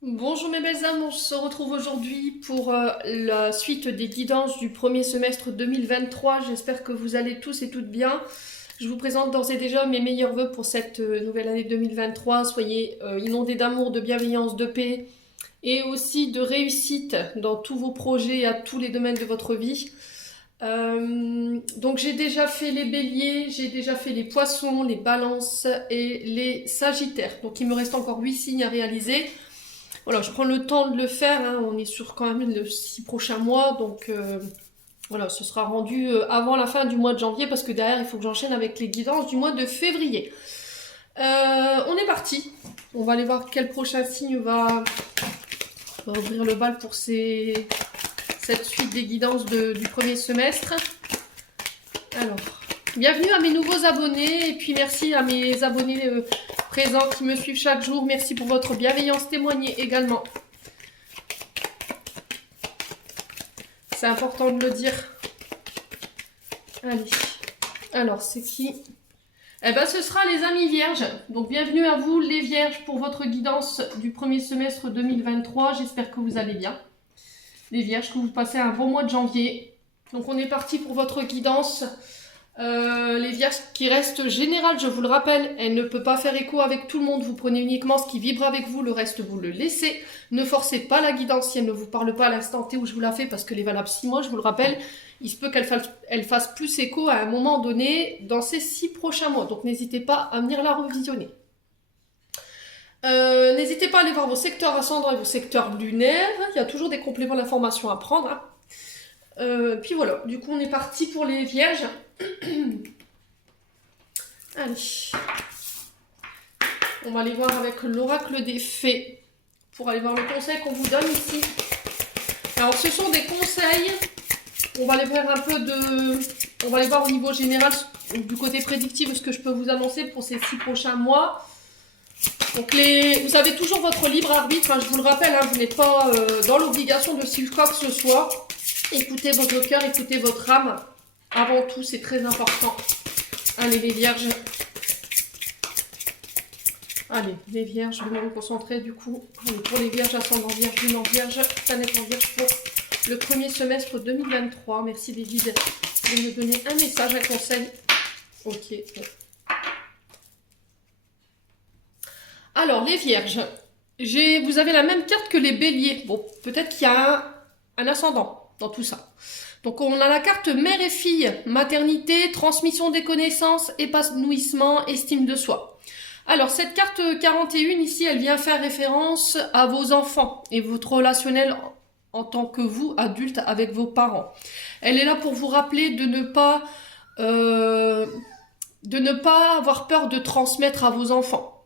Bonjour mes belles âmes, on se retrouve aujourd'hui pour la suite des guidances du premier semestre 2023. J'espère que vous allez tous et toutes bien. Je vous présente d'ores et déjà mes meilleurs vœux pour cette nouvelle année 2023. Soyez inondés d'amour, de bienveillance, de paix et aussi de réussite dans tous vos projets et à tous les domaines de votre vie. Donc j'ai déjà fait les béliers, j'ai déjà fait les poissons, les balances et les sagittaires. Donc il me reste encore 8 signes à réaliser. Voilà, je prends le temps de le faire, hein. On est sur quand même les 6 prochains mois, donc voilà, ce sera rendu avant la fin du mois de janvier, parce que derrière, il faut que j'enchaîne avec les guidances du mois de février. On est parti. On va aller voir quel prochain signe va ouvrir le bal pour cette suite des guidances du premier semestre. Alors, bienvenue à mes nouveaux abonnés, et puis merci à mes abonnés présents qui me suivent chaque jour. Merci pour votre bienveillance témoignée également. C'est important de le dire. Allez. Alors, c'est qui? Eh ben, ce sera les amis vierges. Donc, bienvenue à vous, les vierges, pour votre guidance du premier semestre 2023. J'espère que vous allez bien. Les vierges, que vous passez un bon mois de janvier. Donc, on est parti pour votre guidance. Les vierges qui restent générales, je vous le rappelle, elle ne peut pas faire écho avec tout le monde. Vous prenez uniquement ce qui vibre avec vous, le reste vous le laissez. Ne forcez pas la guidance si elle ne vous parle pas à l'instant T où je vous la fais, parce qu'elle est valable 6 mois, je vous le rappelle. Il se peut qu'elle fasse plus écho à un moment donné dans ces 6 prochains mois. Donc n'hésitez pas à venir la revisionner. N'hésitez pas à aller voir vos secteurs ascendants et vos secteurs lunaires. Il y a toujours des compléments d'information à prendre, hein. Puis voilà, du coup on est parti pour les vierges. Allez. On va aller voir avec l'oracle des fées pour aller voir le conseil qu'on vous donne ici. Alors ce sont des conseils. On va aller faire un peu de... On va aller voir au niveau général du côté prédictif ce que je peux vous annoncer pour ces 6 prochains mois. Donc vous avez toujours votre libre arbitre, hein, je vous le rappelle, hein, vous n'êtes pas dans l'obligation de suivre quoi que ce soit. Écoutez votre cœur, écoutez votre âme. Avant tout, c'est très important. Allez les vierges. Allez, les vierges, je vais me concentrer du coup. Allez, pour les vierges, ascendant vierge, lune en vierge, planète en vierge pour le premier semestre 2023. Merci les guides de me donner un message, un conseil. Ok. Alors, les vierges, vous avez la même carte que les béliers. Bon, peut-être qu'il y a un ascendant dans tout ça. Donc, on a la carte mère et fille, maternité, transmission des connaissances, épanouissement, estime de soi. Alors, cette carte 41 ici, elle vient faire référence à vos enfants et votre relationnel en tant que vous, adulte, avec vos parents. Elle est là pour vous rappeler de ne pas avoir peur de transmettre à vos enfants.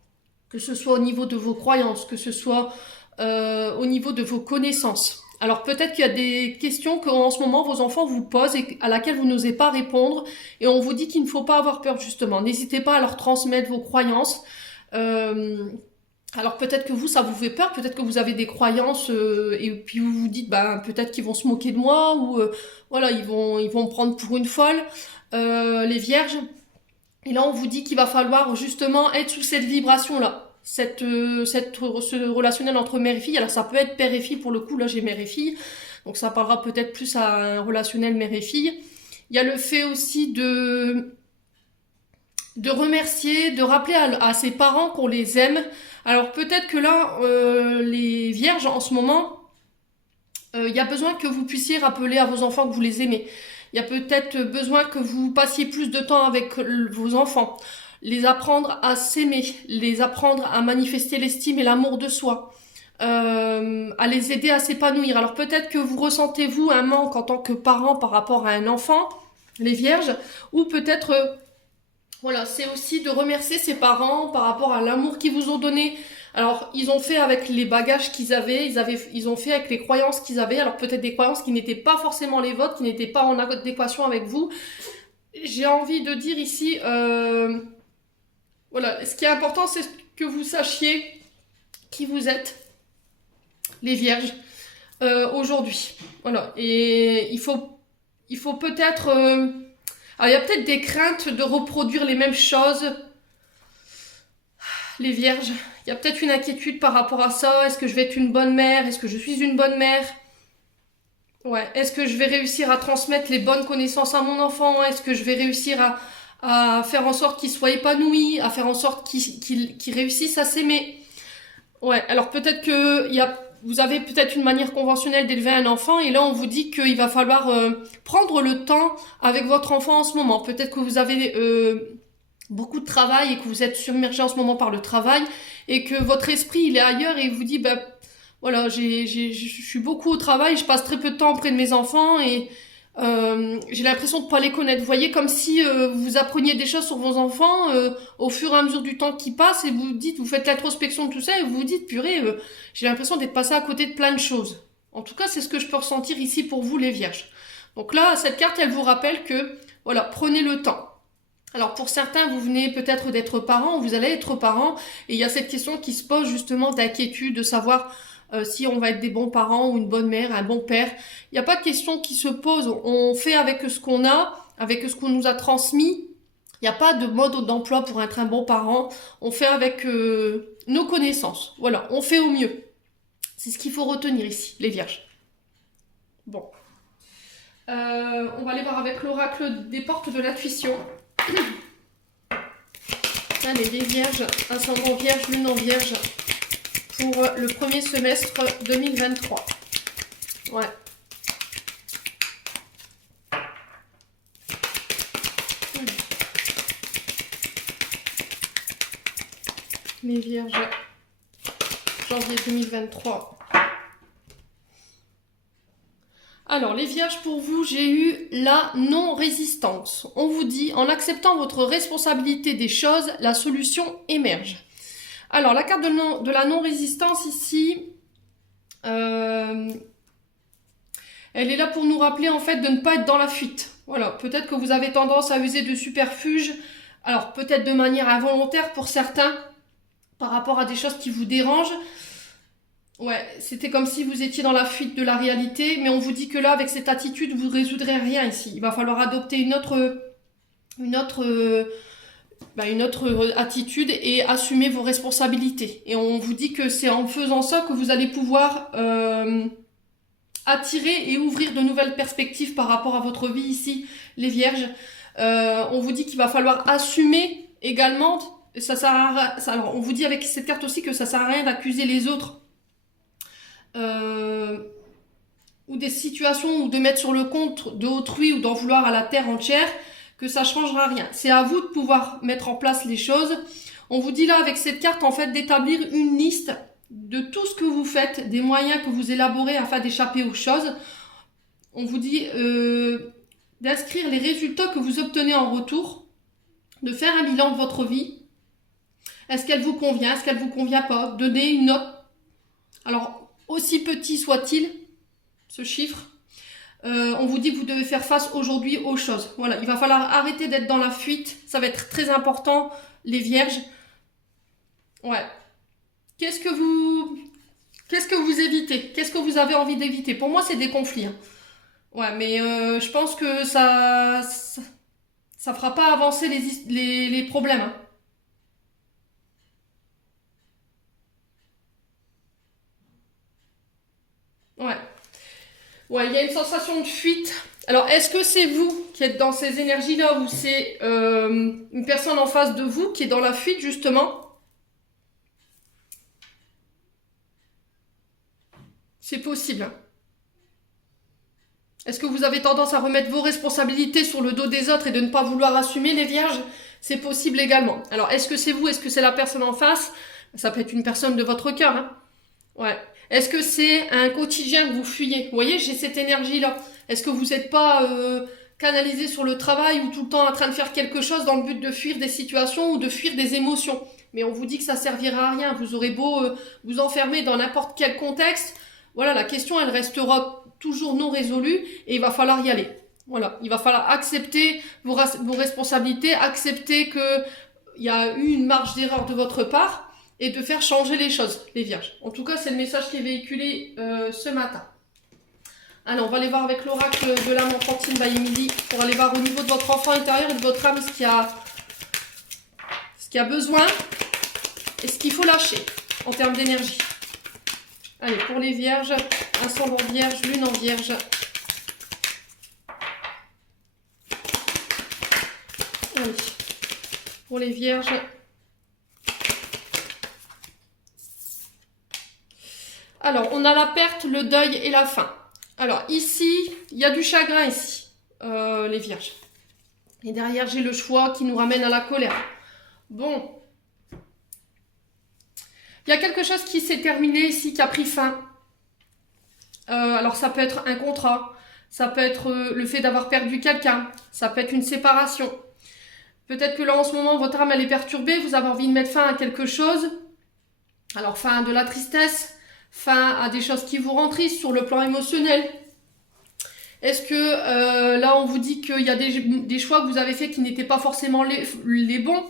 Que ce soit au niveau de vos croyances, que ce soit au niveau de vos connaissances. Alors peut-être qu'il y a des questions qu'en ce moment vos enfants vous posent et à laquelle vous n'osez pas répondre, et on vous dit qu'il ne faut pas avoir peur justement. N'hésitez pas à leur transmettre vos croyances. Alors peut-être que vous, ça vous fait peur, peut-être que vous avez des croyances et puis vous vous dites peut-être qu'ils vont se moquer de moi, ou voilà, ils vont me prendre pour une folle, les vierges. Et là, on vous dit qu'il va falloir justement être sous cette vibration-là. Ce relationnel entre mère et fille. Alors, ça peut être père et fille, pour le coup, là, j'ai mère et fille. Donc, ça parlera peut-être plus à un relationnel mère et fille. Il y a le fait aussi de remercier, de rappeler à ses parents qu'on les aime. Alors, peut-être que là, les vierges, en ce moment, il y a besoin que vous puissiez rappeler à vos enfants que vous les aimez. Il y a peut-être besoin que vous passiez plus de temps avec vos enfants. Les apprendre à s'aimer, les apprendre à manifester l'estime et l'amour de soi, à les aider à s'épanouir. Alors peut-être que vous ressentez, vous, un manque en tant que parent par rapport à un enfant, les vierges, ou peut-être, voilà, c'est aussi de remercier ses parents par rapport à l'amour qu'ils vous ont donné. Alors, ils ont fait avec les bagages qu'ils avaient, ils ont fait avec les croyances qu'ils avaient, alors peut-être des croyances qui n'étaient pas forcément les vôtres, qui n'étaient pas en adéquation avec vous. J'ai envie de dire ici, voilà, ce qui est important, c'est que vous sachiez qui vous êtes, les vierges, aujourd'hui. Voilà, et il faut peut-être... alors, il y a peut-être des craintes de reproduire les mêmes choses. les vierges, il y a peut-être une inquiétude par rapport à ça. Est-ce que je vais être une bonne mère? Est-ce que je suis une bonne mère? Ouais. Est-ce que je vais réussir à transmettre les bonnes connaissances à mon enfant? Est-ce que je vais réussir à faire en sorte qu'il soit épanoui, à faire en sorte qu'il réussisse à s'aimer? Ouais, alors peut-être que vous avez peut-être une manière conventionnelle d'élever un enfant et là on vous dit qu'il va falloir prendre le temps avec votre enfant en ce moment. Peut-être que vous avez beaucoup de travail et que vous êtes submergé en ce moment par le travail et que votre esprit il est ailleurs et il vous dit bah voilà, je suis beaucoup au travail, je passe très peu de temps auprès de mes enfants et j'ai l'impression de pas les connaître. Vous voyez, comme si vous appreniez des choses sur vos enfants au fur et à mesure du temps qui passe et vous dites, vous faites l'introspection de tout ça et vous vous dites, purée, j'ai l'impression d'être passé à côté de plein de choses. En tout cas, c'est ce que je peux ressentir ici pour vous, les vierges. Donc là, cette carte, elle vous rappelle que, voilà, prenez le temps. Alors pour certains, vous venez peut-être d'être parents, vous allez être parents, et il y a cette question qui se pose justement d'inquiétude, de savoir si on va être des bons parents ou une bonne mère, un bon père. Il n'y a pas de question qui se pose, on fait avec ce qu'on a, avec ce qu'on nous a transmis. Il n'y a pas de mode d'emploi pour être un bon parent, on fait avec nos connaissances. Voilà, on fait au mieux. C'est ce qu'il faut retenir ici, les vierges. Bon. On va aller voir avec l'oracle des portes de l'intuition. Allez, les vierges, ascendant vierge, lune en vierge, pour le premier semestre 2023. Ouais. Les vierges, janvier 2023. Alors, les vierges, pour vous, j'ai eu la non-résistance. On vous dit, en acceptant votre responsabilité des choses, la solution émerge. Alors, la carte de la non-résistance ici, elle est là pour nous rappeler en fait de ne pas être dans la fuite. Voilà, peut-être que vous avez tendance à user de superfuge, alors peut-être de manière involontaire pour certains, par rapport à des choses qui vous dérangent. Ouais, c'était comme si vous étiez dans la fuite de la réalité, mais on vous dit que là, avec cette attitude, vous ne résoudrez rien ici. Il va falloir adopter une autre attitude et assumer vos responsabilités. Et on vous dit que c'est en faisant ça que vous allez pouvoir attirer et ouvrir de nouvelles perspectives par rapport à votre vie ici, les vierges. On vous dit qu'il va falloir assumer également. Alors, on vous dit avec cette carte aussi que ça sert à rien d'accuser les autres ou des situations ou de mettre sur le compte d'autrui ou d'en vouloir à la terre entière, que ça changera rien. C'est à vous de pouvoir mettre en place les choses. On vous dit là avec cette carte en fait d'établir une liste de tout ce que vous faites, des moyens que vous élaborez afin d'échapper aux choses. On vous dit d'inscrire les résultats que vous obtenez en retour, de faire un bilan de votre vie. Est-ce qu'elle vous convient? Est-ce qu'elle vous convient pas? Donner une note. Alors, aussi petit soit-il, ce chiffre, on vous dit que vous devez faire face aujourd'hui aux choses. Voilà, il va falloir arrêter d'être dans la fuite. Ça va être très important, les vierges. Ouais. Qu'est-ce que vous évitez? Qu'est-ce que vous avez envie d'éviter? Pour moi, c'est des conflits. Hein. Ouais, mais je pense que ça fera pas avancer les problèmes. Hein. Ouais. Ouais, il y a une sensation de fuite. Alors, est-ce que c'est vous qui êtes dans ces énergies-là ou c'est une personne en face de vous qui est dans la fuite, justement? C'est possible. Est-ce que vous avez tendance à remettre vos responsabilités sur le dos des autres et de ne pas vouloir assumer, les vierges? C'est possible également. Alors, est-ce que c'est vous? Est-ce que c'est la personne en face? Ça peut être une personne de votre cœur. Hein. Ouais. Est-ce que c'est un quotidien que vous fuyez? Vous voyez, j'ai cette énergie-là. Est-ce que vous n'êtes pas canalisé sur le travail ou tout le temps en train de faire quelque chose dans le but de fuir des situations ou de fuir des émotions? Mais on vous dit que ça servira à rien. Vous aurez beau vous enfermer dans n'importe quel contexte. Voilà, la question, elle restera toujours non résolue et il va falloir y aller. Voilà, il va falloir accepter vos responsabilités, accepter qu'il y a eu une marge d'erreur de votre part et de faire changer les choses, les vierges. En tout cas, c'est le message qui est véhiculé ce matin. Alors, on va aller voir avec l'oracle de l'âme enfantine by Emily pour aller voir au niveau de votre enfant intérieur et de votre âme ce qu'il y a besoin. et ce qu'il faut lâcher en termes d'énergie. Allez, pour les vierges, ascendant vierge, lune en vierge. Allez, pour les vierges. Alors, on a la perte, le deuil et la fin. Alors, ici, il y a du chagrin ici, les vierges. Et derrière, j'ai le choix qui nous ramène à la colère. Bon. Il y a quelque chose qui s'est terminé ici, qui a pris fin. Alors, ça peut être un contrat. Ça peut être le fait d'avoir perdu quelqu'un. Ça peut être une séparation. Peut-être que là, en ce moment, votre âme, elle est perturbée. Vous avez envie de mettre fin à quelque chose. Alors, fin à de la tristesse. Fin à des choses qui vous rendent triste sur le plan émotionnel. Est-ce que là, on vous dit qu'il y a des choix que vous avez faits qui n'étaient pas forcément les bons?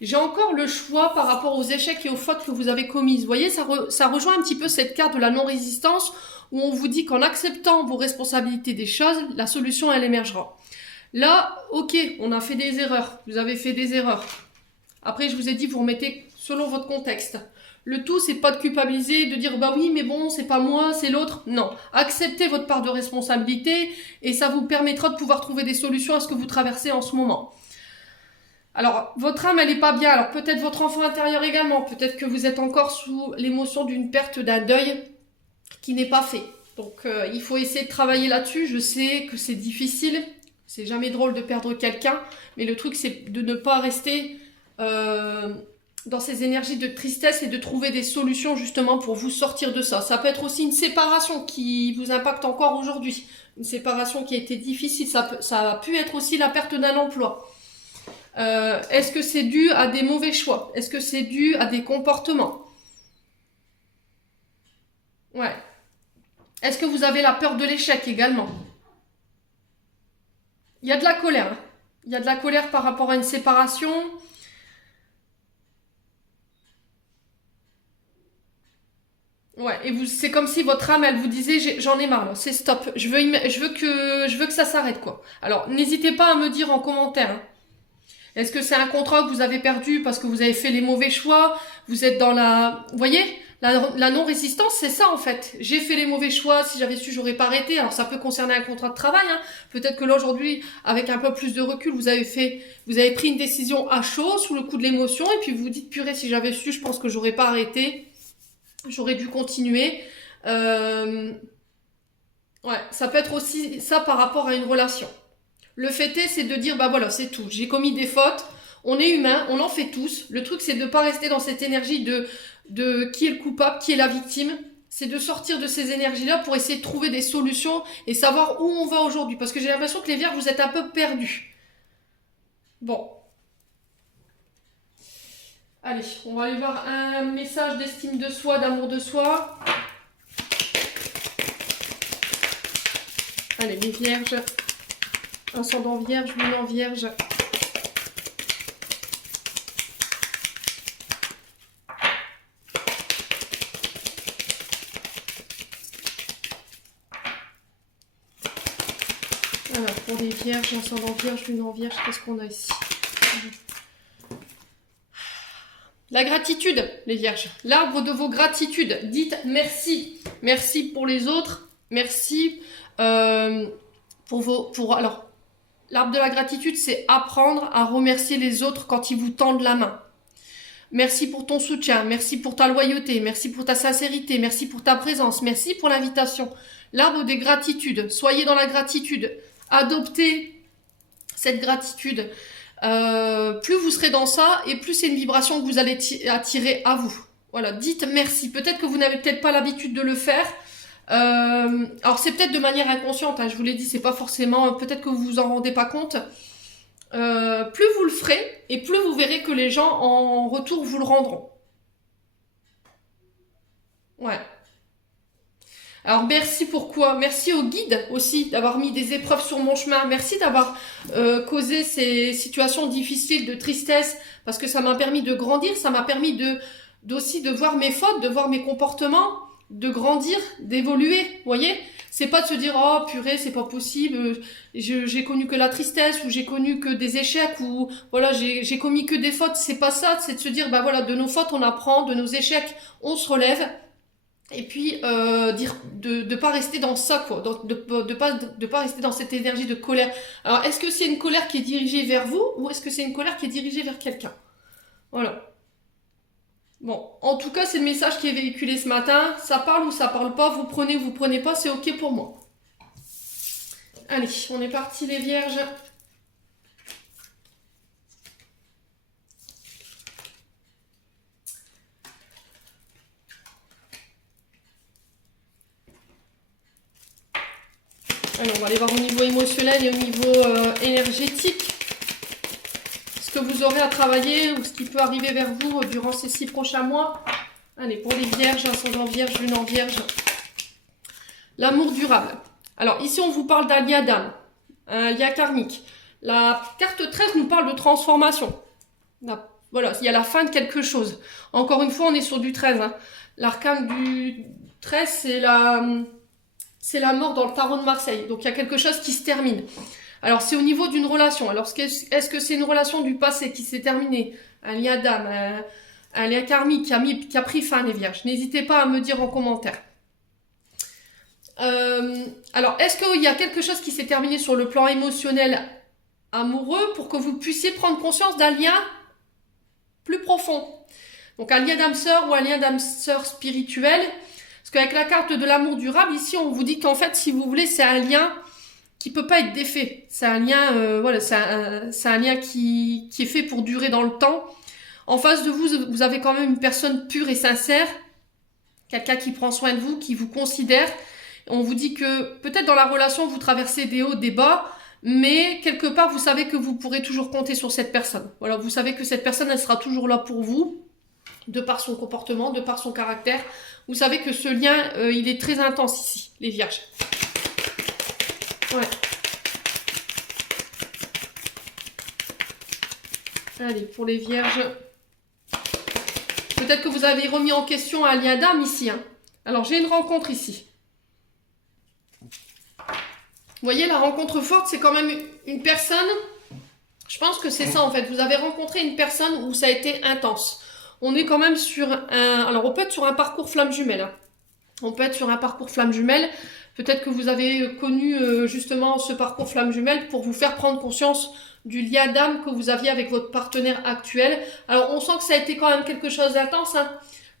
J'ai encore le choix par rapport aux échecs et aux fautes que vous avez commises. Vous voyez, ça rejoint un petit peu cette carte de la non-résistance où on vous dit qu'en acceptant vos responsabilités des choses, la solution, elle émergera. Là, ok, on a fait des erreurs. Vous avez fait des erreurs. Après, je vous ai dit, vous remettez selon votre contexte. Le tout, c'est pas de culpabiliser, de dire bah oui, mais bon, c'est pas moi, c'est l'autre. Non, acceptez votre part de responsabilité et ça vous permettra de pouvoir trouver des solutions à ce que vous traversez en ce moment. Alors, votre âme, elle est pas bien. Alors, peut-être votre enfant intérieur également. Peut-être que vous êtes encore sous l'émotion d'une perte, d'un deuil qui n'est pas fait. Donc, il faut essayer de travailler là-dessus. Je sais que c'est difficile. C'est jamais drôle de perdre quelqu'un. Mais le truc, c'est de ne pas rester dans ces énergies de tristesse et de trouver des solutions justement pour vous sortir de ça. Ça peut être aussi une séparation qui vous impacte encore aujourd'hui. Une séparation qui a été difficile. Ça a pu être aussi la perte d'un emploi. Est-ce que c'est dû à des mauvais choix? Est-ce que c'est dû à des comportements? Ouais. Est-ce que vous avez la peur de l'échec également? Il y a de la colère. Hein. Il y a de la colère par rapport à une séparation. Ouais, et c'est comme si votre âme, elle vous disait, j'en ai marre, là, c'est stop. Je veux que ça s'arrête, quoi. Alors, n'hésitez pas à me dire en commentaire. Hein. Est-ce que c'est un contrat que vous avez perdu parce que vous avez fait les mauvais choix? Vous êtes dans la... Vous voyez, la non-résistance, c'est ça en fait. J'ai fait les mauvais choix, si j'avais su, j'aurais pas arrêté. Alors ça peut concerner un contrat de travail. Hein. Peut-être que là aujourd'hui, avec un peu plus de recul, vous avez pris une décision à chaud, sous le coup de l'émotion, et puis vous vous dites, purée, si j'avais su, je pense que j'aurais pas arrêté. J'aurais dû continuer. Ouais, ça peut être aussi ça par rapport à une relation. Le fait est, c'est de dire, bah voilà, c'est tout. J'ai commis des fautes, on est humain, on en fait tous. Le truc, c'est de ne pas rester dans cette énergie de qui est le coupable, qui est la victime. C'est de sortir de ces énergies-là pour essayer de trouver des solutions et savoir où on va aujourd'hui. Parce que j'ai l'impression que les vierges, vous êtes un peu perdus. Bon. Allez, on va aller voir un message d'estime de soi, d'amour de soi. Allez, les vierges. Ascendant vierge, lune en vierge. Alors, pour les vierges, ascendant vierge, lune en vierge, qu'est-ce qu'on a ici? La gratitude, les vierges. L'arbre de vos gratitudes. Dites merci. Merci pour les autres. Merci alors, l'arbre de la gratitude, c'est apprendre à remercier les autres quand ils vous tendent la main. Merci pour ton soutien, merci pour ta loyauté, merci pour ta sincérité, merci pour ta présence, merci pour l'invitation. L'arbre des gratitudes, soyez dans la gratitude, adoptez cette gratitude. Plus vous serez dans ça et plus c'est une vibration que vous allez attirer à vous. Voilà, dites merci. Peut-être que vous n'avez peut-être pas l'habitude de le faire. Alors c'est peut-être de manière inconsciente, hein, je vous l'ai dit, c'est pas forcément, peut-être que vous vous en rendez pas compte. Plus vous le ferez et plus vous verrez que les gens en retour vous le rendront. Ouais. Alors merci pourquoi? Merci au guide aussi d'avoir mis des épreuves sur mon chemin. Merci d'avoir causé ces situations difficiles de tristesse parce que ça m'a permis de grandir, ça m'a permis aussi de voir mes fautes, de voir mes comportements, de grandir, d'évoluer. Vous voyez, C'est pas de se dire oh purée c'est pas possible, j'ai connu que la tristesse ou j'ai connu que des échecs ou voilà j'ai commis que des fautes. C'est pas ça, c'est de se dire bah voilà de nos fautes on apprend, de nos échecs on se relève et puis dire de pas rester dans ça quoi, de pas rester dans cette énergie de colère. Alors est-ce que c'est une colère qui est dirigée vers vous ou est-ce que c'est une colère qui est dirigée vers quelqu'un? Voilà. Bon, en tout cas, c'est le message qui est véhiculé ce matin. Ça parle ou ça parle pas, vous prenez ou vous prenez pas, c'est ok pour moi. Allez, on est parti les vierges. Alors, on va aller voir au niveau émotionnel et au niveau énergétique. Ce que vous aurez à travailler ou ce qui peut arriver vers vous durant ces 6 prochains mois. Allez, pour les vierges, ascendant vierge, lune en vierge. L'amour durable. Alors, ici, on vous parle d'un lien d'âme, un lien karmique. La carte 13 nous parle de transformation. Voilà, il y a la fin de quelque chose. Encore une fois, on est sur du 13. Hein. L'arcane du 13, c'est la mort dans le tarot de Marseille. Donc, il y a quelque chose qui se termine. Alors, c'est au niveau d'une relation. Alors, est-ce que c'est une relation du passé qui s'est terminée? Un lien d'âme, un lien karmique qui a pris fin, les vierges? N'hésitez pas à me dire en commentaire. Alors, est-ce qu'il y a quelque chose qui s'est terminé sur le plan émotionnel amoureux pour que vous puissiez prendre conscience d'un lien plus profond? Donc, un lien d'âme sœur ou un lien d'âme sœur spirituelle. Parce qu'avec la carte de l'amour durable, ici, on vous dit qu'en fait, si vous voulez, c'est un lien qui peut pas être défait. C'est un lien, voilà, c'est un lien qui est fait pour durer dans le temps. En face de vous, vous avez quand même une personne pure et sincère. Quelqu'un qui prend soin de vous, qui vous considère. On vous dit que peut-être dans la relation, vous traversez des hauts, des bas, mais quelque part, vous savez que vous pourrez toujours compter sur cette personne. Voilà, vous savez que cette personne, elle sera toujours là pour vous, de par son comportement, de par son caractère. Vous savez que ce lien, il est très intense ici, les vierges. Ouais. Allez, pour les vierges. Peut-être que vous avez remis en question un lien d'âme ici. Hein. Alors, j'ai une rencontre ici. Vous voyez, la rencontre forte, c'est quand même une personne. Je pense que c'est ça en fait. Vous avez rencontré une personne où ça a été intense. On est quand même sur un... Alors, on peut être sur un parcours flamme jumelle. Hein. On peut être sur un parcours flamme jumelle. Peut-être que vous avez connu justement ce parcours flamme jumelle pour vous faire prendre conscience du lien d'âme que vous aviez avec votre partenaire actuel. Alors, on sent que ça a été quand même quelque chose d'intense. Hein.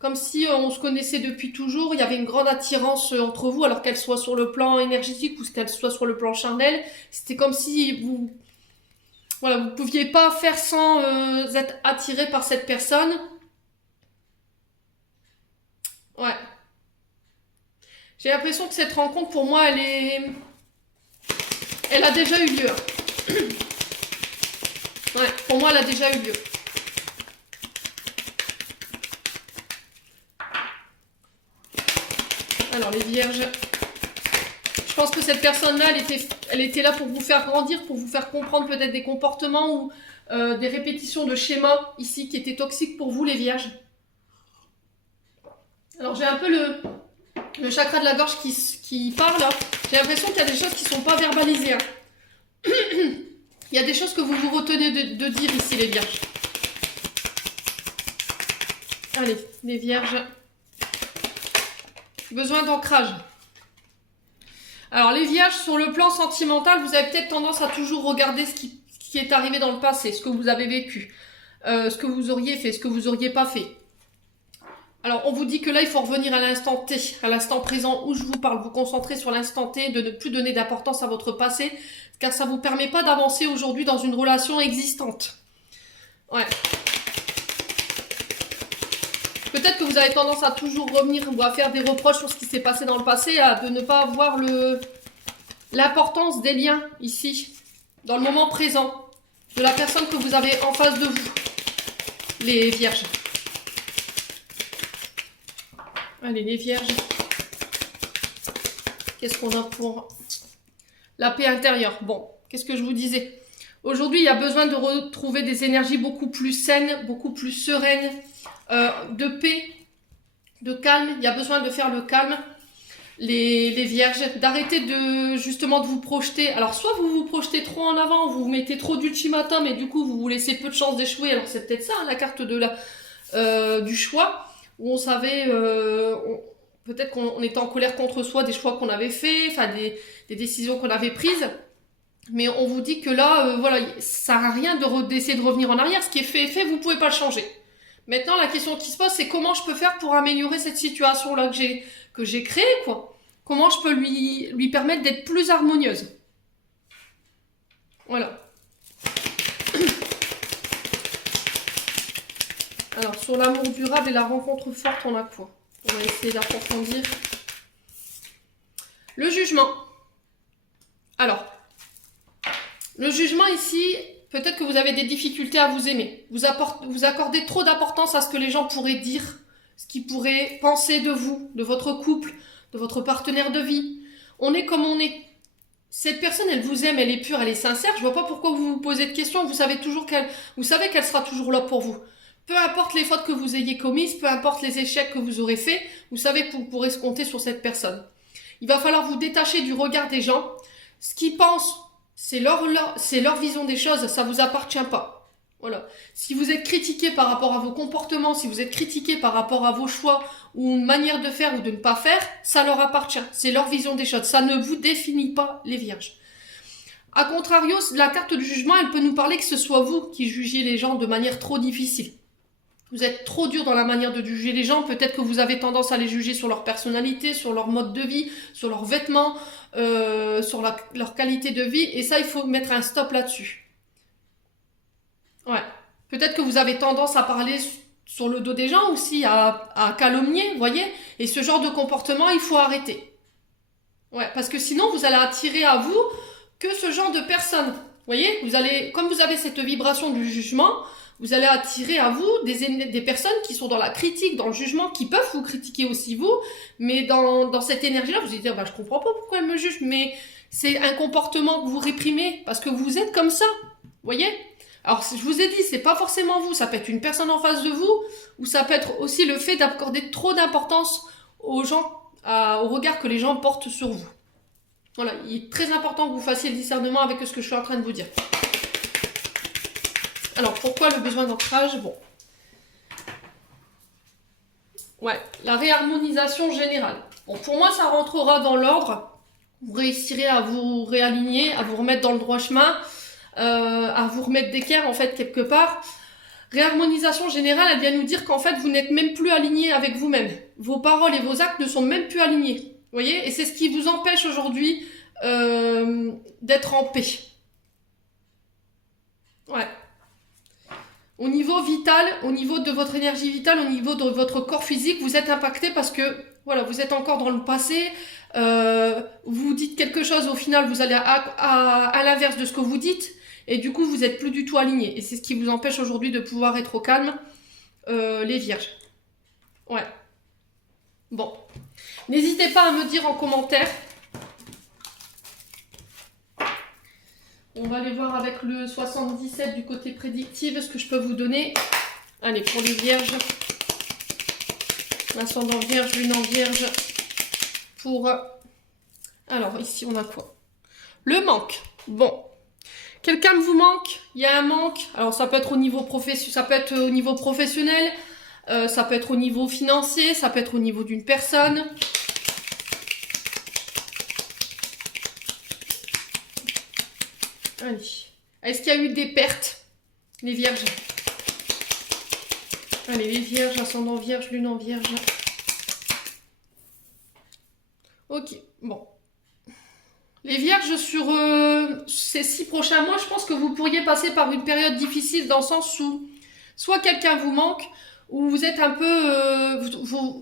Comme si on se connaissait depuis toujours, il y avait une grande attirance entre vous, alors qu'elle soit sur le plan énergétique ou qu'elle soit sur le plan charnel. C'était comme si vous pouviez pas faire sans être attiré par cette personne. Ouais. J'ai l'impression que cette rencontre, pour moi, elle a déjà eu lieu. Ouais, pour moi, elle a déjà eu lieu. Alors, les vierges, je pense que cette personne-là, elle était là pour vous faire grandir, pour vous faire comprendre peut-être des comportements ou des répétitions de schémas ici qui étaient toxiques pour vous, les vierges. Alors, j'ai un peu le chakra de la gorge qui parle. J'ai l'impression qu'il y a des choses qui ne sont pas verbalisées. Hein. Il y a des choses que vous vous retenez de dire ici, les vierges. Allez, les vierges. Besoin d'ancrage. Alors, les vierges, sur le plan sentimental, vous avez peut-être tendance à toujours regarder ce qui est arrivé dans le passé, ce que vous avez vécu, ce que vous auriez fait, ce que vous auriez pas fait. Alors, on vous dit que là, il faut revenir à l'instant T, à l'instant présent où je vous parle. Vous concentrer sur l'instant T, de ne plus donner d'importance à votre passé, car ça ne vous permet pas d'avancer aujourd'hui dans une relation existante. Ouais. Peut-être que vous avez tendance à toujours revenir ou à faire des reproches sur ce qui s'est passé dans le passé, de ne pas voir l'importance des liens ici, dans le moment présent, de la personne que vous avez en face de vous, les vierges. Allez, les vierges. Qu'est-ce qu'on a pour la paix intérieure? Bon, qu'est-ce que je vous disais? Aujourd'hui, il y a besoin de retrouver des énergies beaucoup plus saines, beaucoup plus sereines, de paix, de calme. Il y a besoin de faire le calme. les vierges, d'arrêter de justement de vous projeter. Alors soit vous vous projetez trop en avant, vous vous mettez trop d'ultimatum et du coup vous vous laissez peu de chances d'échouer. Alors c'est peut-être ça hein, la carte de du choix, où on savait peut-être qu'on était en colère contre soi des choix qu'on avait fait, enfin des décisions qu'on avait prises. Mais on vous dit que là, voilà, ça sert à rien d'essayer de revenir en arrière. Ce qui est fait, vous pouvez pas le changer. Maintenant, la question qui se pose, c'est comment je peux faire pour améliorer cette situation-là que j'ai créée, quoi. Comment je peux lui permettre d'être plus harmonieuse. Voilà. Alors, sur l'amour durable et la rencontre forte, on a quoi? On va essayer d'approfondir. Le jugement. Alors, le jugement ici, peut-être que vous avez des difficultés à vous aimer. Vous accordez trop d'importance à ce que les gens pourraient dire, ce qu'ils pourraient penser de vous, de votre couple, de votre partenaire de vie. On est comme on est. Cette personne, elle vous aime, elle est pure, elle est sincère. Je vois pas pourquoi vous vous posez de questions. Vous savez qu'elle sera toujours là pour vous. Peu importe les fautes que vous ayez commises, peu importe les échecs que vous aurez faits, vous savez que vous pourrez se compter sur cette personne. Il va falloir vous détacher du regard des gens. Ce qu'ils pensent, c'est leur vision des choses, ça vous appartient pas. Voilà. Si vous êtes critiqué par rapport à vos comportements, si vous êtes critiqué par rapport à vos choix ou manière de faire ou de ne pas faire, ça leur appartient. C'est leur vision des choses. Ça ne vous définit pas, les vierges. A contrario, la carte du jugement, elle peut nous parler que ce soit vous qui jugez les gens de manière trop difficile. Vous êtes trop dur dans la manière de juger les gens. Peut-être que vous avez tendance à les juger sur leur personnalité, sur leur mode de vie, sur leurs vêtements, sur leur qualité de vie. Et ça, il faut mettre un stop là-dessus. Ouais. Peut-être que vous avez tendance à parler sur le dos des gens aussi, à calomnier, vous voyez. Et ce genre de comportement, il faut arrêter. Ouais, parce que sinon, vous allez attirer à vous que ce genre de personnes. Vous voyez, comme vous avez cette vibration du jugement, vous allez attirer à vous des personnes qui sont dans la critique, dans le jugement, qui peuvent vous critiquer aussi vous, mais dans cette énergie-là, vous allez dire, je comprends pas pourquoi elle me juge, mais c'est un comportement que vous réprimez, parce que vous êtes comme ça, vous voyez. Alors, je vous ai dit, c'est pas forcément vous, ça peut être une personne en face de vous, ou ça peut être aussi le fait d'accorder trop d'importance aux gens, au regard que les gens portent sur vous. Voilà, il est très important que vous fassiez le discernement avec ce que je suis en train de vous dire. Alors, pourquoi le besoin d'ancrage? Bon. Ouais, la réharmonisation générale. Bon, pour moi, ça rentrera dans l'ordre. Vous réussirez à vous réaligner, à vous remettre dans le droit chemin, à vous remettre d'équerre, en fait, quelque part. Réharmonisation générale, elle vient nous dire qu'en fait, vous n'êtes même plus aligné avec vous-même. Vos paroles et vos actes ne sont même plus alignés. Vous voyez? Et c'est ce qui vous empêche aujourd'hui d'être en paix. Ouais. Au niveau vital, au niveau de votre énergie vitale, au niveau de votre corps physique, vous êtes impacté parce que voilà, vous êtes encore dans le passé. Vous dites quelque chose, au final, vous allez à l'inverse de ce que vous dites. Et du coup, vous n'êtes plus du tout aligné. Et c'est ce qui vous empêche aujourd'hui de pouvoir être au calme, les vierges. Ouais. Bon. N'hésitez pas à me dire en commentaire. On va aller voir avec le 77 du côté prédictif ce que je peux vous donner. Allez, pour les vierges. Ascendant vierge, lune en vierge. Pour... Alors, ici, on a quoi? Le manque. Bon. Quelqu'un vous manque, il y a un manque. Alors ça peut être au niveau professionnel, ça peut être au niveau financier, ça peut être au niveau d'une personne. Allez. Est-ce qu'il y a eu des pertes, les vierges? Allez, les vierges, ascendant vierge, lune en vierge. Ok, bon. Les vierges, sur ces 6 prochains mois, je pense que vous pourriez passer par une période difficile dans le sens où soit quelqu'un vous manque, ou vous êtes un peu...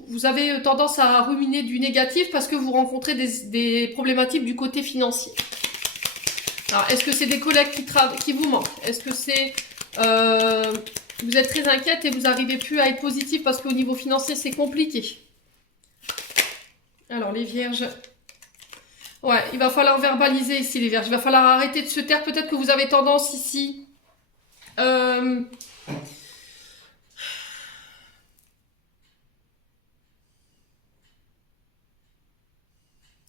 vous avez tendance à ruminer du négatif parce que vous rencontrez des problématiques du côté financier. Alors, est-ce que c'est des collègues qui vous manquent? Est-ce que c'est... vous êtes très inquiète et vous n'arrivez plus à être positif parce qu'au niveau financier, c'est compliqué. Alors, les vierges... Ouais, il va falloir verbaliser ici les vierges. Il va falloir arrêter de se taire. Peut-être que vous avez tendance ici...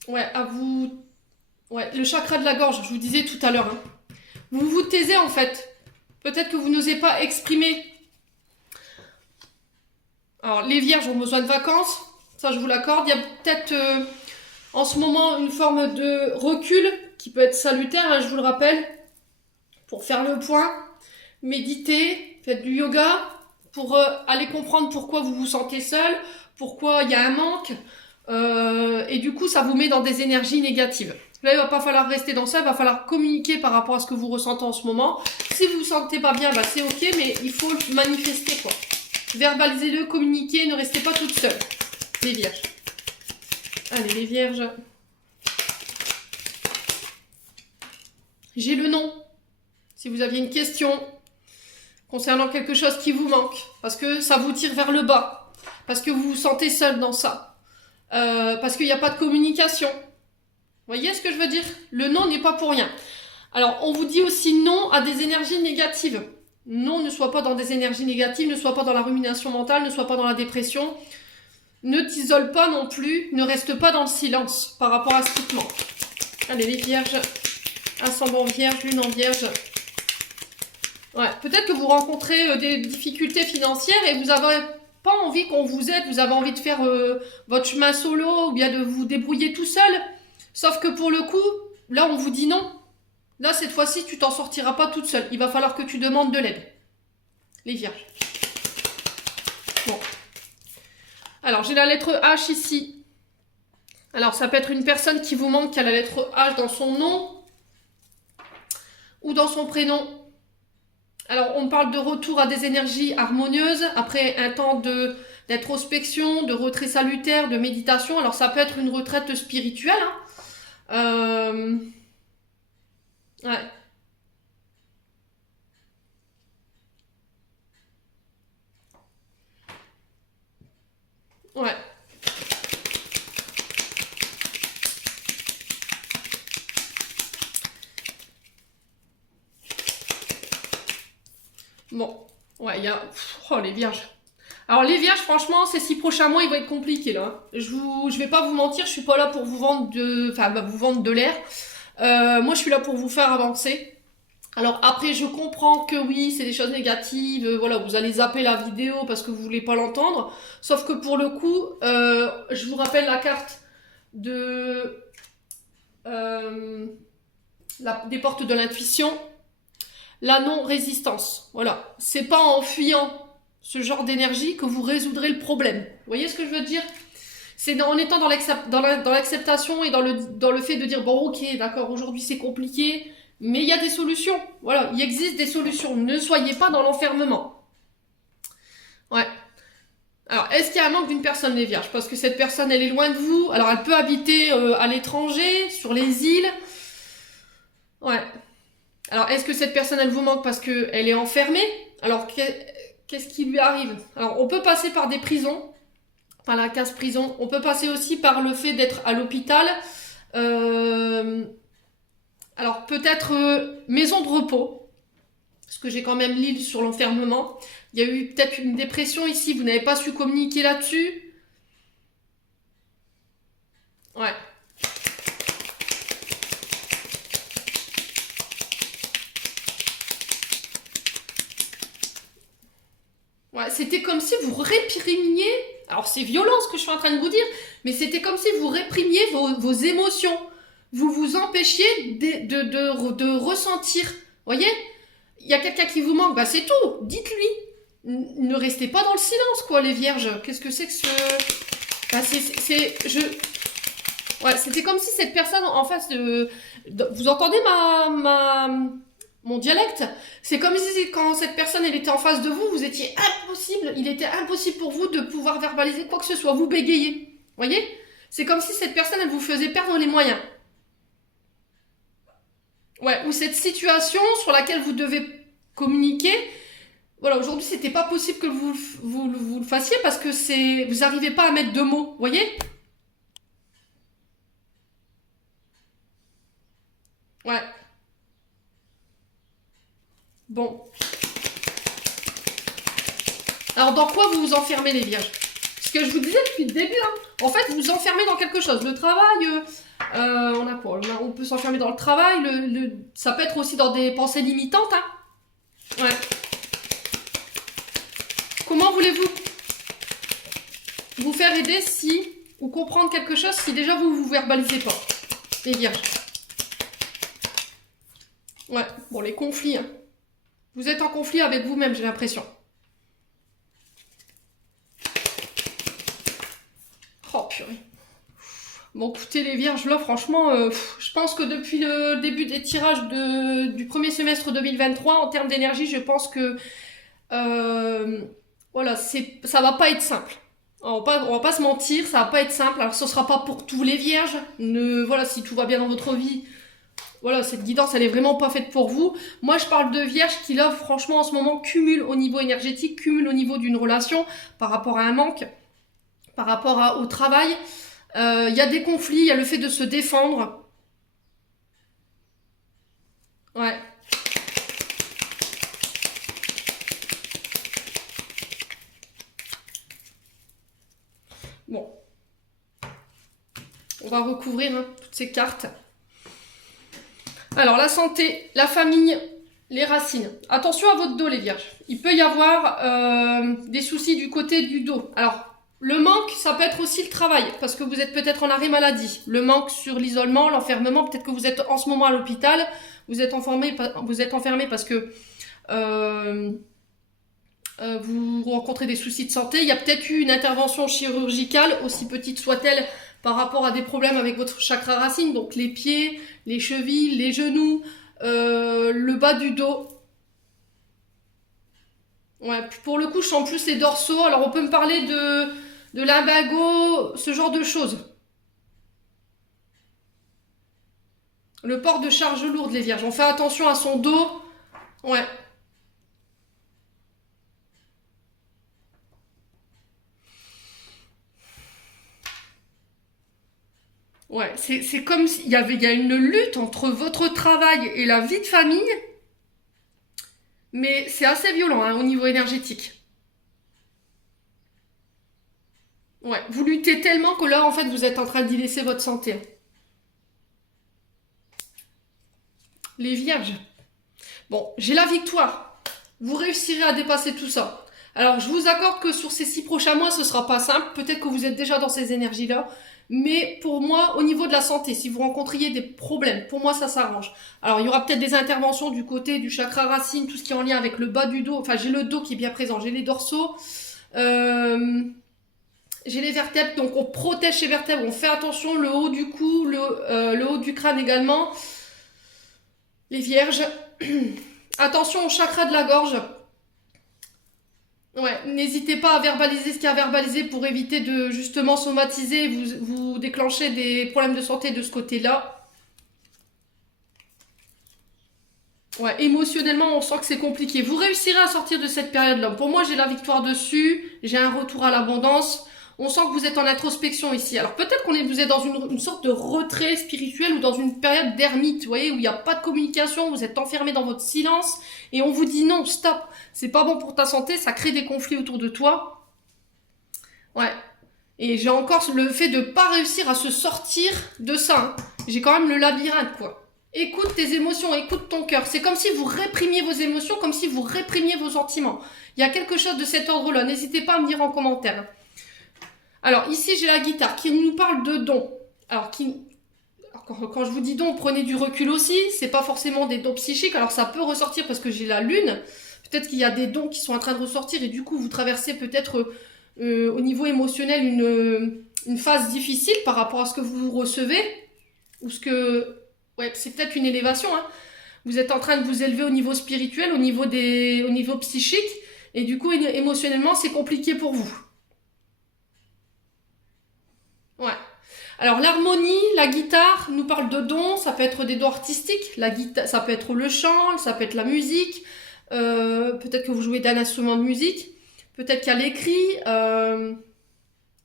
Ouais, à vous... Ouais, le chakra de la gorge, je vous disais tout à l'heure. Hein. Vous vous taisez en fait. Peut-être que vous n'osez pas exprimer. Alors, les vierges ont besoin de vacances. Ça, je vous l'accorde. Il y a peut-être en ce moment une forme de recul qui peut être salutaire, hein, je vous le rappelle. Pour faire le point, méditez, faites du yoga. Pour aller comprendre pourquoi vous vous sentez seul. Pourquoi il y a un manque. Et du coup, ça vous met dans des énergies négatives. Là, il va pas falloir rester dans ça, il va falloir communiquer par rapport à ce que vous ressentez en ce moment. Si vous vous sentez pas bien, bah c'est ok, mais il faut le manifester, quoi. Verbalisez-le, communiquez, ne restez pas toute seule. Les vierges. Allez, les vierges. J'ai le nom. Si vous aviez une question concernant quelque chose qui vous manque, parce que ça vous tire vers le bas, parce que vous vous sentez seul dans ça, parce qu'il n'y a pas de communication. Vous voyez ce que je veux dire? Le non n'est pas pour rien. Alors, on vous dit aussi non à des énergies négatives. Non, ne sois pas dans des énergies négatives, ne sois pas dans la rumination mentale, ne sois pas dans la dépression. Ne t'isole pas non plus, ne reste pas dans le silence par rapport à ce qui te manque. Allez, les vierges, ascendant vierge, lune en vierge. Ouais, peut-être que vous rencontrez des difficultés financières et vous n'avez pas envie qu'on vous aide, vous avez envie de faire votre chemin solo ou bien de vous débrouiller tout seul. Sauf que pour le coup, là, on vous dit non. Là, cette fois-ci, tu t'en sortiras pas toute seule. Il va falloir que tu demandes de l'aide. Les vierges. Bon. Alors, j'ai la lettre H ici. Alors, ça peut être une personne qui vous manque, qui a la lettre H dans son nom ou dans son prénom. Alors, on parle de retour à des énergies harmonieuses après un temps d'introspection, de retrait salutaire, de méditation. Alors, ça peut être une retraite spirituelle, hein. Ouais. Ouais. Bon. Ouais, il y a... Oh, les vierges. Alors, les vierges, franchement, ces 6 prochains mois, ils vont être compliqués, là. Je vais pas vous mentir, je suis pas là pour vous vendre vous vendre de l'air. Moi, je suis là pour vous faire avancer. Alors après, je comprends que oui, c'est des choses négatives, voilà, vous allez zapper la vidéo parce que vous voulez pas l'entendre. Sauf que pour le coup, je vous rappelle la carte de des portes de l'intuition, la non-résistance. Voilà, c'est pas en fuyant ce genre d'énergie que vous résoudrez le problème. Vous voyez ce que je veux dire? C'est en étant dans l'acceptation et dans le fait de dire, bon ok, d'accord, aujourd'hui c'est compliqué, mais il y a des solutions. Voilà, il existe des solutions. Ne soyez pas dans l'enfermement. Ouais. Alors, est-ce qu'il y a un manque d'une personne, les vierges? Parce que cette personne, elle est loin de vous. Alors, elle peut habiter à l'étranger, sur les îles. Ouais. Alors, est-ce que cette personne, elle vous manque parce qu'elle est enfermée? Alors, qu'est-ce qui lui arrive? Alors, on peut passer par des prisons, par la case prison. On peut passer aussi par le fait d'être à l'hôpital. Alors, peut-être maison de repos. Parce que j'ai quand même l'île sur l'enfermement. Il y a eu peut-être une dépression ici, vous n'avez pas su communiquer là-dessus. Ouais. Ouais, c'était comme si vous réprimiez. Alors c'est violent ce que je suis en train de vous dire, mais c'était comme si vous réprimiez vos émotions. Vous vous empêchiez de ressentir. Vous voyez? Il y a quelqu'un qui vous manque, bah c'est tout. Dites-lui. Ne restez pas dans le silence, quoi, les vierges. Qu'est-ce que c'est que ce... Bah, Ouais, c'était comme si cette personne en face vous entendez mon dialecte? C'est comme si quand cette personne elle était en face de vous, il était impossible pour vous de pouvoir verbaliser quoi que ce soit, vous bégayez. Voyez? C'est comme si cette personne elle vous faisait perdre les moyens. Ouais, ou cette situation sur laquelle vous devez communiquer. Voilà, aujourd'hui c'était pas possible que vous le fassiez parce que vous n'arrivez pas à mettre de mots, voyez? Ouais. Bon. Alors, dans quoi vous vous enfermez, les vierges? Ce que je vous disais depuis le début, hein. En fait, vous vous enfermez dans quelque chose. Le travail, On a quoi? On peut s'enfermer dans le travail, ça peut être aussi dans des pensées limitantes, hein. Ouais. Comment voulez-vous vous faire aider si, ou comprendre quelque chose si déjà vous verbalisez pas, les vierges? Ouais, bon, les conflits, hein. Vous êtes en conflit avec vous-même, j'ai l'impression. Oh, purée. Bon, écoutez, les vierges, là, franchement, je pense que depuis le début des tirages du premier semestre 2023, en termes d'énergie, je pense que voilà, ça va pas être simple. On va pas se mentir, ça va pas être simple. Alors, ce sera pas pour tous les vierges. Voilà, si tout va bien dans votre vie, voilà, cette guidance, elle est vraiment pas faite pour vous. Moi, je parle de vierges qui, là, franchement, en ce moment, cumulent au niveau énergétique, cumulent au niveau d'une relation par rapport à un manque, par rapport au travail. Il y a des conflits, il y a le fait de se défendre. Ouais. Bon. On va recouvrir, hein, toutes ces cartes. Alors, la santé, la famille, les racines. Attention à votre dos, les vierges. Il peut y avoir des soucis du côté du dos. Alors, le manque, ça peut être aussi le travail, parce que vous êtes peut-être en arrêt maladie. Le manque sur l'isolement, l'enfermement, peut-être que vous êtes en ce moment à l'hôpital, vous êtes enfermé parce que vous rencontrez des soucis de santé. Il y a peut-être eu une intervention chirurgicale, aussi petite soit-elle, par rapport à des problèmes avec votre chakra racine, donc les pieds, les chevilles, les genoux, le bas du dos. Ouais, pour le coup, je sens plus les dorsaux. Alors, on peut me parler de lumbago, ce genre de choses. Le port de charges lourdes, les vierges. On fait attention à son dos. Ouais. Ouais, c'est comme s'il y a une lutte entre votre travail et la vie de famille, mais c'est assez violent, hein, au niveau énergétique. Ouais, vous luttez tellement que là, en fait, vous êtes en train d'y laisser votre santé. Les vierges. Bon, j'ai la victoire. Vous réussirez à dépasser tout ça. Alors, je vous accorde que sur ces 6 prochains mois, ce sera pas simple. Peut-être que vous êtes déjà dans ces énergies-là. Mais pour moi, au niveau de la santé, si vous rencontriez des problèmes, pour moi, ça s'arrange. Alors, il y aura peut-être des interventions du côté du chakra racine, tout ce qui est en lien avec le bas du dos. Enfin, j'ai le dos qui est bien présent. J'ai les dorsaux. J'ai les vertèbres. Donc, on protège ces vertèbres. On fait attention. Le haut du cou, le haut du crâne également. Les vierges. Attention au chakra de la gorge. Ouais, n'hésitez pas à verbaliser ce qu'il y a à verbaliser pour éviter de justement somatiser et vous déclencher des problèmes de santé de ce côté-là. Ouais, émotionnellement, on sent que c'est compliqué. Vous réussirez à sortir de cette période-là. Pour moi, j'ai la victoire dessus. J'ai un retour à l'abondance. On sent que vous êtes en introspection ici. Alors peut-être vous êtes dans une sorte de retrait spirituel ou dans une période d'ermite, vous voyez, où il n'y a pas de communication, vous êtes enfermé dans votre silence et on vous dit non, stop, c'est pas bon pour ta santé, ça crée des conflits autour de toi. Ouais. Et j'ai encore le fait de pas réussir à se sortir de ça, hein. J'ai quand même le labyrinthe, quoi. Écoute tes émotions, écoute ton cœur. C'est comme si vous réprimiez vos émotions, comme si vous réprimiez vos sentiments. Il y a quelque chose de cet ordre-là. N'hésitez pas à me dire en commentaire. Alors ici j'ai la guitare qui nous parle de dons. Alors quand je vous dis dons, prenez du recul aussi. C'est pas forcément des dons psychiques. Alors ça peut ressortir parce que j'ai la lune. Peut-être qu'il y a des dons qui sont en train de ressortir et du coup vous traversez peut-être au niveau émotionnel une phase difficile par rapport à ce que vous recevez. Ou ce que... Ouais, c'est peut-être une élévation, hein. Vous êtes en train de vous élever au niveau spirituel, au niveau psychique. Et du coup émotionnellement c'est compliqué pour vous. Ouais. Alors l'harmonie, la guitare nous parle de dons, ça peut être des dons artistiques, la guitare, ça peut être le chant, ça peut être la musique, peut-être que vous jouez d'un instrument de musique, peut-être qu'il y a l'écrit,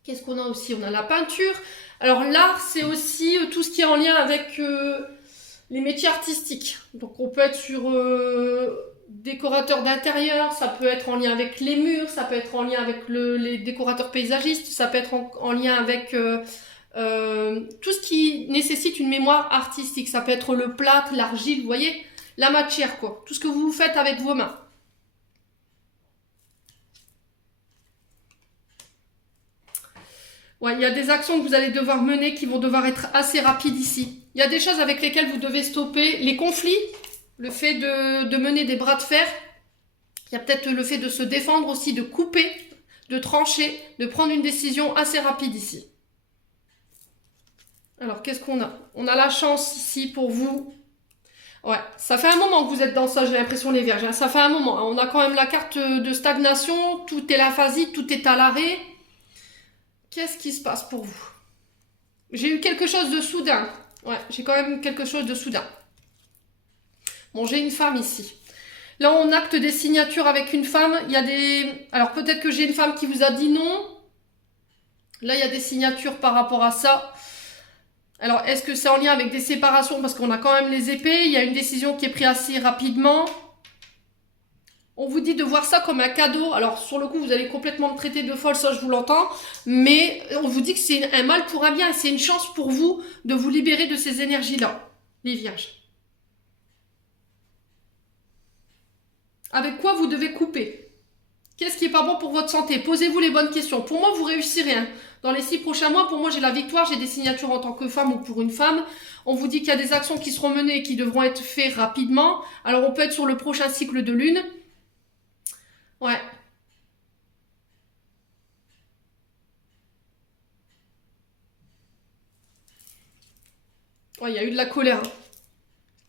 qu'est-ce qu'on a aussi? On a la peinture. Alors l'art, c'est aussi tout ce qui est en lien avec les métiers artistiques. Donc on peut être sur décorateur d'intérieur, ça peut être en lien avec les murs, ça peut être en lien avec les décorateurs paysagistes, ça peut être en lien avec tout ce qui nécessite une mémoire artistique. Ça peut être le plâtre, l'argile, vous voyez, la matière, quoi. Tout ce que vous faites avec vos mains. Ouais, il y a des actions que vous allez devoir mener qui vont devoir être assez rapides ici. Il y a des choses avec lesquelles vous devez stopper. Les conflits, le fait de mener des bras de fer. Il y a peut-être le fait de se défendre aussi, de couper, de trancher, de prendre une décision assez rapide ici. Alors, qu'est-ce qu'on a? On a la chance ici pour vous. Ouais, ça fait un moment que vous êtes dans ça, j'ai l'impression, les vierges. Ça fait un moment. On a quand même la carte de stagnation. Tout est l'asphasie, tout est à l'arrêt. Qu'est-ce qui se passe pour vous? J'ai eu quelque chose de soudain. Ouais, j'ai quand même quelque chose de soudain. Bon, j'ai une femme ici. Là, on acte des signatures avec une femme. Il y a des... Alors, peut-être que j'ai une femme qui vous a dit non. Là, il y a des signatures par rapport à ça. Alors, est-ce que c'est en lien avec des séparations? Parce qu'on a quand même les épées. Il y a une décision qui est prise assez rapidement. On vous dit de voir ça comme un cadeau. Alors, sur le coup, vous allez complètement me traiter de folle, ça je vous l'entends. Mais on vous dit que c'est un mal pour un bien. C'est une chance pour vous de vous libérer de ces énergies-là, les vierges. Avec quoi vous devez couper? Qu'est-ce qui est pas bon pour votre santé? Posez-vous les bonnes questions. Pour moi, vous réussirez. Hein. Dans les 6 prochains mois, pour moi, j'ai la victoire. J'ai des signatures en tant que femme ou pour une femme. On vous dit qu'il y a des actions qui seront menées et qui devront être faites rapidement. Alors, on peut être sur le prochain cycle de lune. Ouais. Ouais, il y a eu de la colère. Hein.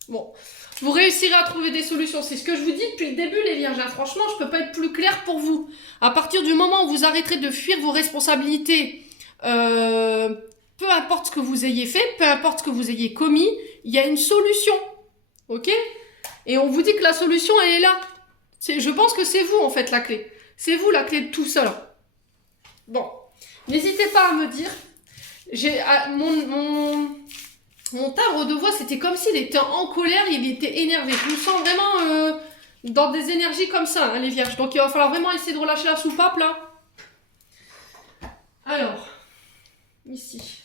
Bon. Vous réussirez à trouver des solutions. C'est ce que je vous dis depuis le début, les vierges. Franchement, je ne peux pas être plus claire pour vous. À partir du moment où vous arrêterez de fuir vos responsabilités, peu importe ce que vous ayez fait, peu importe ce que vous ayez commis, il y a une solution. Ok? Et on vous dit que la solution, elle est là. Je pense que c'est vous, en fait, la clé. C'est vous, la clé de tout ça, là. Bon. N'hésitez pas à me dire. Mon timbre de voix, c'était comme s'il était en colère, il était énervé. Je me sens vraiment dans des énergies comme ça, hein, les vierges. Donc il va falloir vraiment essayer de relâcher la soupape, là. Alors, ici.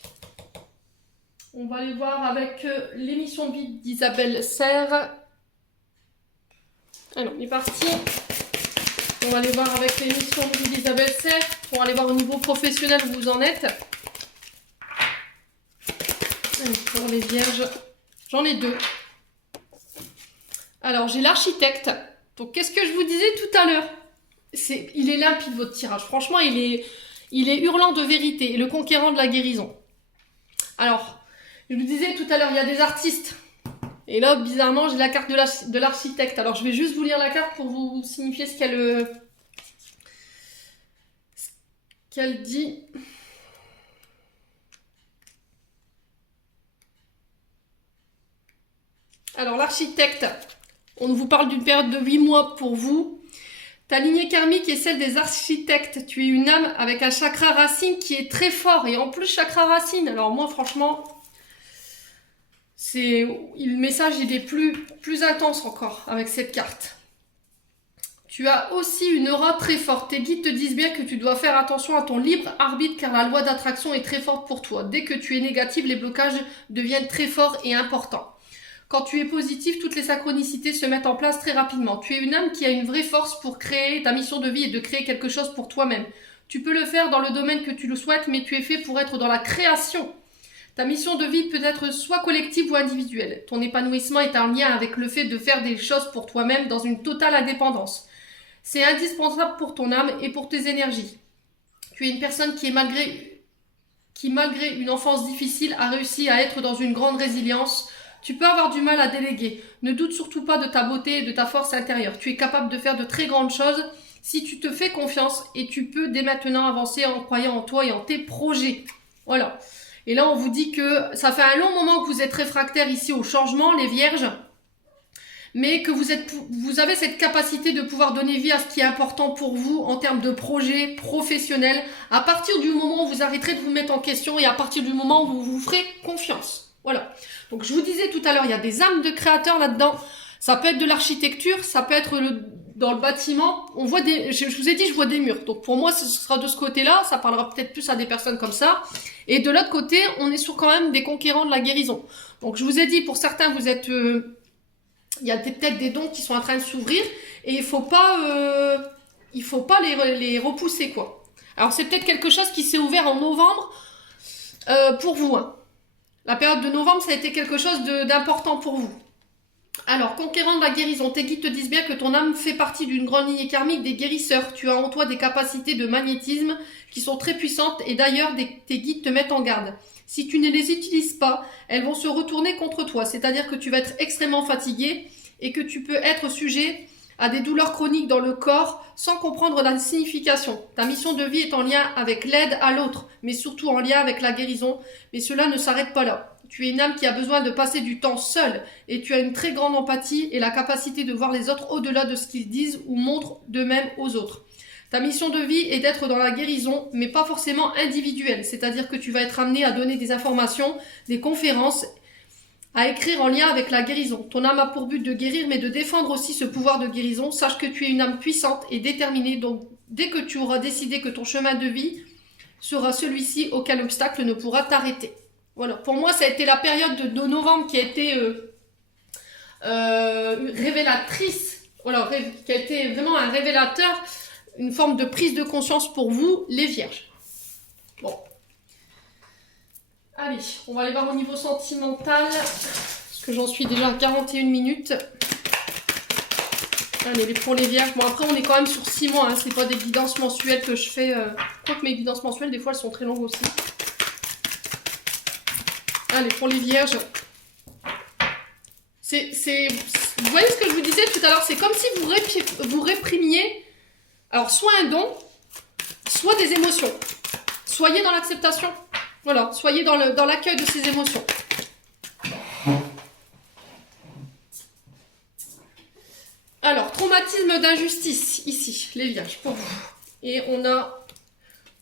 On va aller voir avec l'émission de vie d'Isabelle Serre. Alors, on est parti. On va aller voir avec l'émission de vie d'Isabelle Serre pour aller voir au niveau professionnel où vous en êtes. Pour les vierges, j'en ai 2. Alors, j'ai l'architecte. Donc, qu'est-ce que je vous disais tout à l'heure? Il est limpide, votre tirage. Franchement, il est hurlant de vérité. Et le conquérant de la guérison. Alors, je vous disais tout à l'heure, il y a des artistes. Et là, bizarrement, j'ai la carte de l'architecte. Alors, je vais juste vous lire la carte pour vous signifier ce qu'elle dit. Alors, l'architecte, on vous parle d'une période de 8 mois pour vous. Ta lignée karmique est celle des architectes. Tu es une âme avec un chakra racine qui est très fort. Et en plus, chakra racine. Alors moi, franchement, le message, il est plus intense encore avec cette carte. Tu as aussi une aura très forte. Tes guides te disent bien que tu dois faire attention à ton libre arbitre car la loi d'attraction est très forte pour toi. Dès que tu es négative, les blocages deviennent très forts et importants. Quand tu es positif, toutes les synchronicités se mettent en place très rapidement. Tu es une âme qui a une vraie force pour créer ta mission de vie et de créer quelque chose pour toi-même. Tu peux le faire dans le domaine que tu le souhaites, mais tu es fait pour être dans la création. Ta mission de vie peut être soit collective ou individuelle. Ton épanouissement est en lien avec le fait de faire des choses pour toi-même dans une totale indépendance. C'est indispensable pour ton âme et pour tes énergies. Tu es une personne qui, malgré une enfance difficile, a réussi à être dans une grande résilience. Tu peux avoir du mal à déléguer. Ne doute surtout pas de ta beauté et de ta force intérieure. Tu es capable de faire de très grandes choses si tu te fais confiance et tu peux dès maintenant avancer en croyant en toi et en tes projets. Voilà. Et là, on vous dit que ça fait un long moment que vous êtes réfractaires ici au changement, les vierges, mais que vous avez cette capacité de pouvoir donner vie à ce qui est important pour vous en termes de projets professionnels à partir du moment où vous arrêterez de vous mettre en question et à partir du moment où vous vous ferez confiance. Voilà. Donc, je vous disais tout à l'heure, il y a des âmes de créateurs là-dedans. Ça peut être de l'architecture, ça peut être dans le bâtiment, on voit des... Je vous ai dit, je vois des murs. Donc pour moi, ce sera de ce côté-là. Ça parlera peut-être plus à des personnes comme ça. Et de l'autre côté, on est sur quand même des conquérants de la guérison. Donc je vous ai dit, pour certains, vous êtes... il y a peut-être des dons qui sont en train de s'ouvrir. Et il faut pas les repousser, quoi. Alors c'est peut-être quelque chose qui s'est ouvert en novembre pour vous. Hein. La période de novembre, ça a été quelque chose d'important pour vous. Alors, conquérant de la guérison, tes guides te disent bien que ton âme fait partie d'une grande lignée karmique des guérisseurs. Tu as en toi des capacités de magnétisme qui sont très puissantes et d'ailleurs, tes guides te mettent en garde. Si tu ne les utilises pas, elles vont se retourner contre toi. C'est-à-dire que tu vas être extrêmement fatigué et que tu peux être sujet à des douleurs chroniques dans le corps sans comprendre la signification. Ta mission de vie est en lien avec l'aide à l'autre, mais surtout en lien avec la guérison. Mais cela ne s'arrête pas là. Tu es une âme qui a besoin de passer du temps seule et tu as une très grande empathie et la capacité de voir les autres au-delà de ce qu'ils disent ou montrent d'eux-mêmes aux autres. Ta mission de vie est d'être dans la guérison, mais pas forcément individuelle, c'est-à-dire que tu vas être amené à donner des informations, des conférences, à écrire en lien avec la guérison. Ton âme a pour but de guérir, mais de défendre aussi ce pouvoir de guérison. Sache que tu es une âme puissante et déterminée, donc dès que tu auras décidé que ton chemin de vie sera celui-ci, aucun obstacle ne pourra t'arrêter. Voilà, pour moi, ça a été la période de novembre qui a été révélatrice, voilà, qui a été vraiment un révélateur, une forme de prise de conscience pour vous, les vierges. Bon. Allez, on va aller voir au niveau sentimental, parce que j'en suis déjà à 41 minutes. Allez, pour les vierges. Bon, après, on est quand même sur 6 mois, hein, c'est pas des guidances mensuelles que je fais. Quoique mes guidances mensuelles, des fois, elles sont très longues aussi. Allez, pour les vierges, vous voyez ce que je vous disais tout à l'heure, c'est comme si vous réprimiez, alors soit un don, soit des émotions. Soyez dans l'acceptation, voilà, soyez dans l'accueil de ces émotions. Alors, traumatisme d'injustice, ici, les vierges, pour vous. Et on a...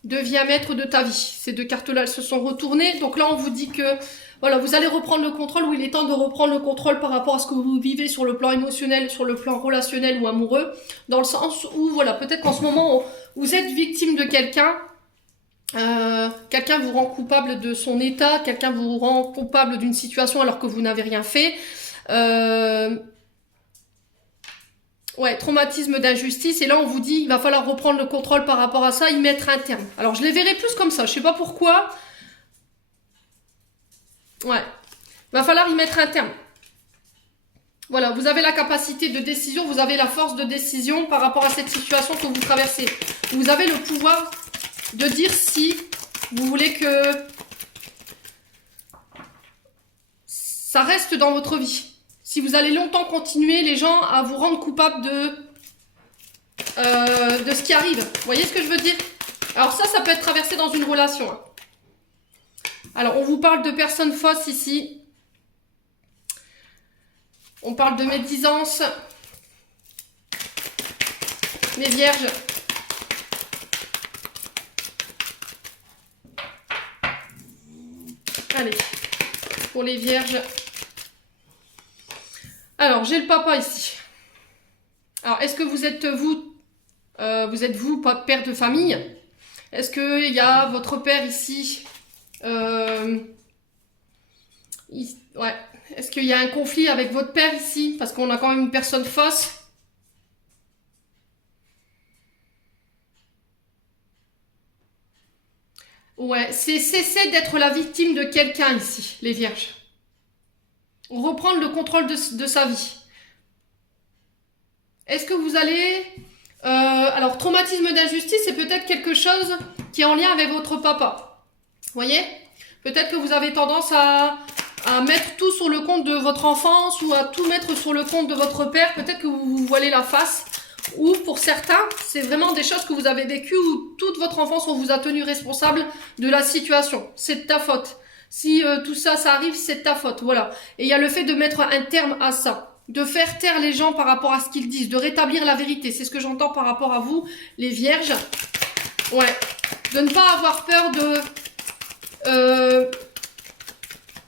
Deviens maître de ta vie. Ces deux cartes-là, elles se sont retournées. Donc là, on vous dit que voilà, vous allez reprendre le contrôle, ou il est temps de reprendre le contrôle par rapport à ce que vous vivez sur le plan émotionnel, sur le plan relationnel ou amoureux. Dans le sens où, voilà, peut-être qu'en ce moment, vous êtes victime de quelqu'un. Quelqu'un vous rend coupable de son état. Quelqu'un vous rend coupable d'une situation alors que vous n'avez rien fait. Ouais, traumatisme d'injustice. Et là, on vous dit, il va falloir reprendre le contrôle par rapport à ça, y mettre un terme. Alors, je les verrai plus comme ça. Je sais pas pourquoi. Ouais. Il va falloir y mettre un terme. Voilà, vous avez la capacité de décision, vous avez la force de décision par rapport à cette situation que vous traversez. Vous avez le pouvoir de dire si vous voulez que ça reste dans votre vie. Si vous allez longtemps continuer, les gens, à vous rendre coupable de ce qui arrive. Vous voyez ce que je veux dire? Alors ça peut être traversé dans une relation. Hein. Alors, on vous parle de personnes fausses ici. On parle de médisance. Les vierges. Allez, pour les vierges. Alors, j'ai le papa ici. Alors, est-ce que vous êtes vous, père de famille? Est-ce qu'il y a votre père ici? Ouais. Est-ce qu'il y a un conflit avec votre père ici? Parce qu'on a quand même une personne fausse. Ouais, c'est cesser d'être la victime de quelqu'un ici, les vierges. Reprendre le contrôle de sa vie. Est-ce que vous allez... alors, traumatisme d'injustice, c'est peut-être quelque chose qui est en lien avec votre papa. Vous voyez? Peut-être que vous avez tendance à mettre tout sur le compte de votre enfance ou à tout mettre sur le compte de votre père. Peut-être que vous vous voilez la face. Ou pour certains, c'est vraiment des choses que vous avez vécues où toute votre enfance, on vous a tenu responsable de la situation. C'est de ta faute. Si tout ça, ça arrive, c'est de ta faute. Voilà. Et il y a le fait de mettre un terme à ça. De faire taire les gens par rapport à ce qu'ils disent. De rétablir la vérité. C'est ce que j'entends par rapport à vous, les vierges. Ouais. De ne pas avoir peur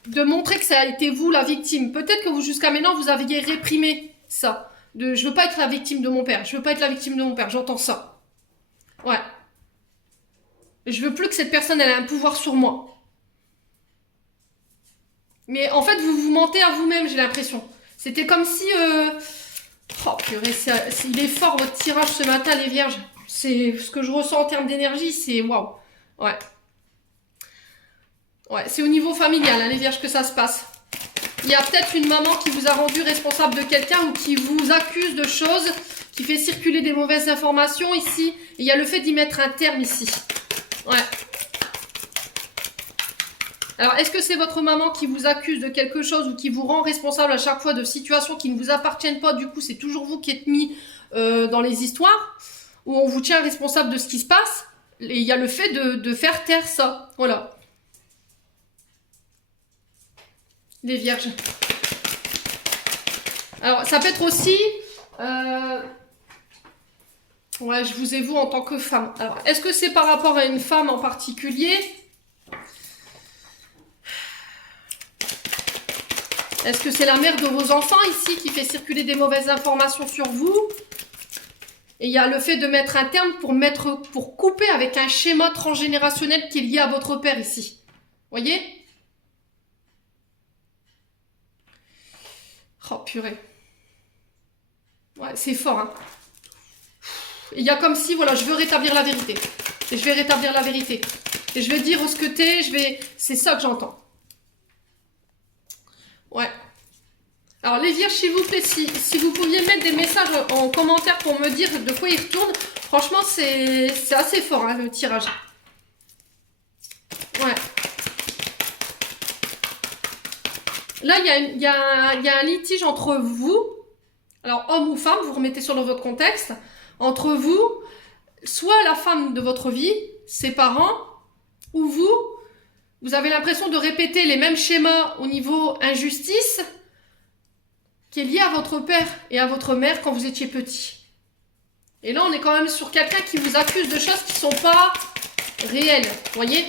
de montrer que ça a été vous la victime. Peut-être que vous, jusqu'à maintenant, vous aviez réprimé ça. Je veux pas être la victime de mon père. Je veux pas être la victime de mon père. J'entends ça. Ouais. Je veux plus que cette personne elle ait un pouvoir sur moi. Mais en fait, vous vous mentez à vous-même, j'ai l'impression. C'était comme si... Oh purée, il est fort votre tirage ce matin, les vierges. C'est ce que je ressens en termes d'énergie, c'est waouh. Ouais. Ouais, c'est au niveau familial, hein, les vierges, que ça se passe. Il y a peut-être une maman qui vous a rendu responsable de quelqu'un ou qui vous accuse de choses, qui fait circuler des mauvaises informations ici. Et il y a le fait d'y mettre un terme ici. Ouais. Alors, est-ce que c'est votre maman qui vous accuse de quelque chose ou qui vous rend responsable à chaque fois de situations qui ne vous appartiennent pas? Du coup, c'est toujours vous qui êtes mis dans les histoires où on vous tient responsable de ce qui se passe. Et il y a le fait de faire taire ça. Voilà. Les vierges. Alors, ça peut être aussi... ouais, je vous ai vous en tant que femme. Alors, est-ce que c'est par rapport à une femme en particulier? Est-ce que c'est la mère de vos enfants ici qui fait circuler des mauvaises informations sur vous? Et il y a le fait de mettre un terme pour couper avec un schéma transgénérationnel qui est lié à votre père ici. Voyez? Oh purée. Ouais, c'est fort, hein. Il y a comme si, voilà, je veux rétablir la vérité. Et je vais rétablir la vérité. Et je vais dire ce que t'es, c'est ça que j'entends. Ouais. Alors les vierges, s'il vous plaît, si vous pouviez mettre des messages en commentaire pour me dire de quoi il retourne, franchement, c'est assez fort, hein, le tirage. Ouais. Là, il y a un litige entre vous, alors homme ou femme, vous remettez sur votre contexte, entre vous, soit la femme de votre vie, ses parents, ou vous avez l'impression de répéter les mêmes schémas au niveau injustice qui est lié à votre père et à votre mère quand vous étiez petit. Et là, on est quand même sur quelqu'un qui vous accuse de choses qui ne sont pas réelles, vous voyez?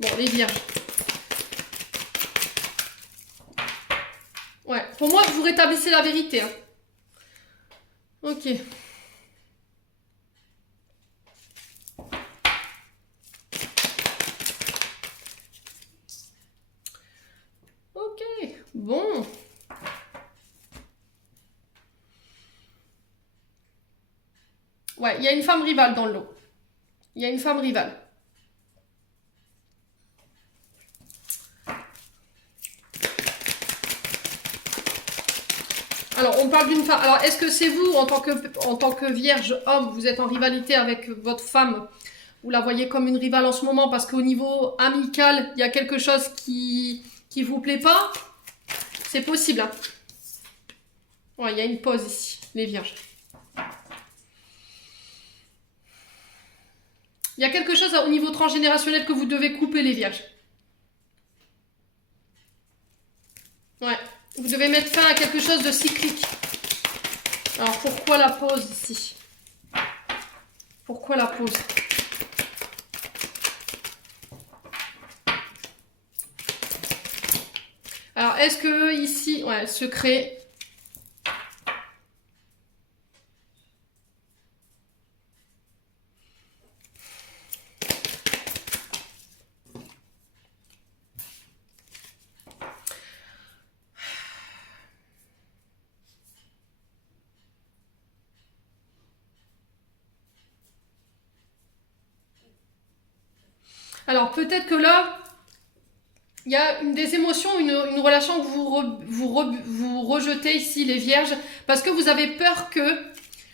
Bon, les vierges. Ouais, pour moi, vous rétablissez la vérité. Hein. Ok. Ok, bon. Ouais, il y a une femme rivale dans le lot. Il y a une femme rivale. Alors, on parle d'une femme. Alors, est-ce que c'est vous, en tant que vierge homme, vous êtes en rivalité avec votre femme? Vous la voyez comme une rivale en ce moment parce qu'au niveau amical, il y a quelque chose qui vous plaît pas? C'est possible. Hein. Ouais, il y a une pause ici, les vierges. Il y a quelque chose au niveau transgénérationnel que vous devez couper, les vierges. Ouais. Vous devez mettre fin à quelque chose de cyclique. Alors, pourquoi la pause ici? Pourquoi la pause? Alors, est-ce que ici... Ouais, secret... Alors, peut-être que là, il y a des émotions, une relation que vous rejetez ici, les vierges, parce que vous avez peur que...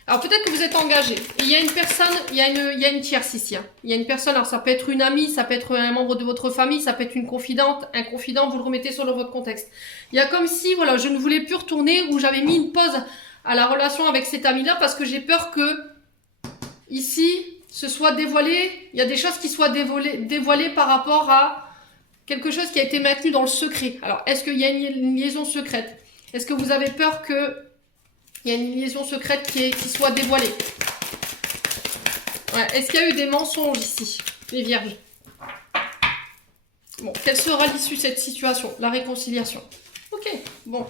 Alors, peut-être que vous êtes engagé. Il y a une personne, il y a une tierce ici. Hein. Il y a une personne, alors ça peut être une amie, ça peut être un membre de votre famille, ça peut être une confidente, un confident, vous le remettez sur votre contexte. Il y a comme si, voilà, je ne voulais plus retourner ou j'avais mis une pause à la relation avec cet ami-là parce que j'ai peur que, ici... ce soit dévoilé, il y a des choses qui soient dévoilées par rapport à quelque chose qui a été maintenu dans le secret. Alors, est-ce qu'il y a une liaison secrète? Est-ce que vous avez peur qu'il y a une liaison secrète qui soit dévoilée? Ouais. Est-ce qu'il y a eu des mensonges ici, les vierges? Bon, quelle sera l'issue de cette situation? La réconciliation. Ok, bon.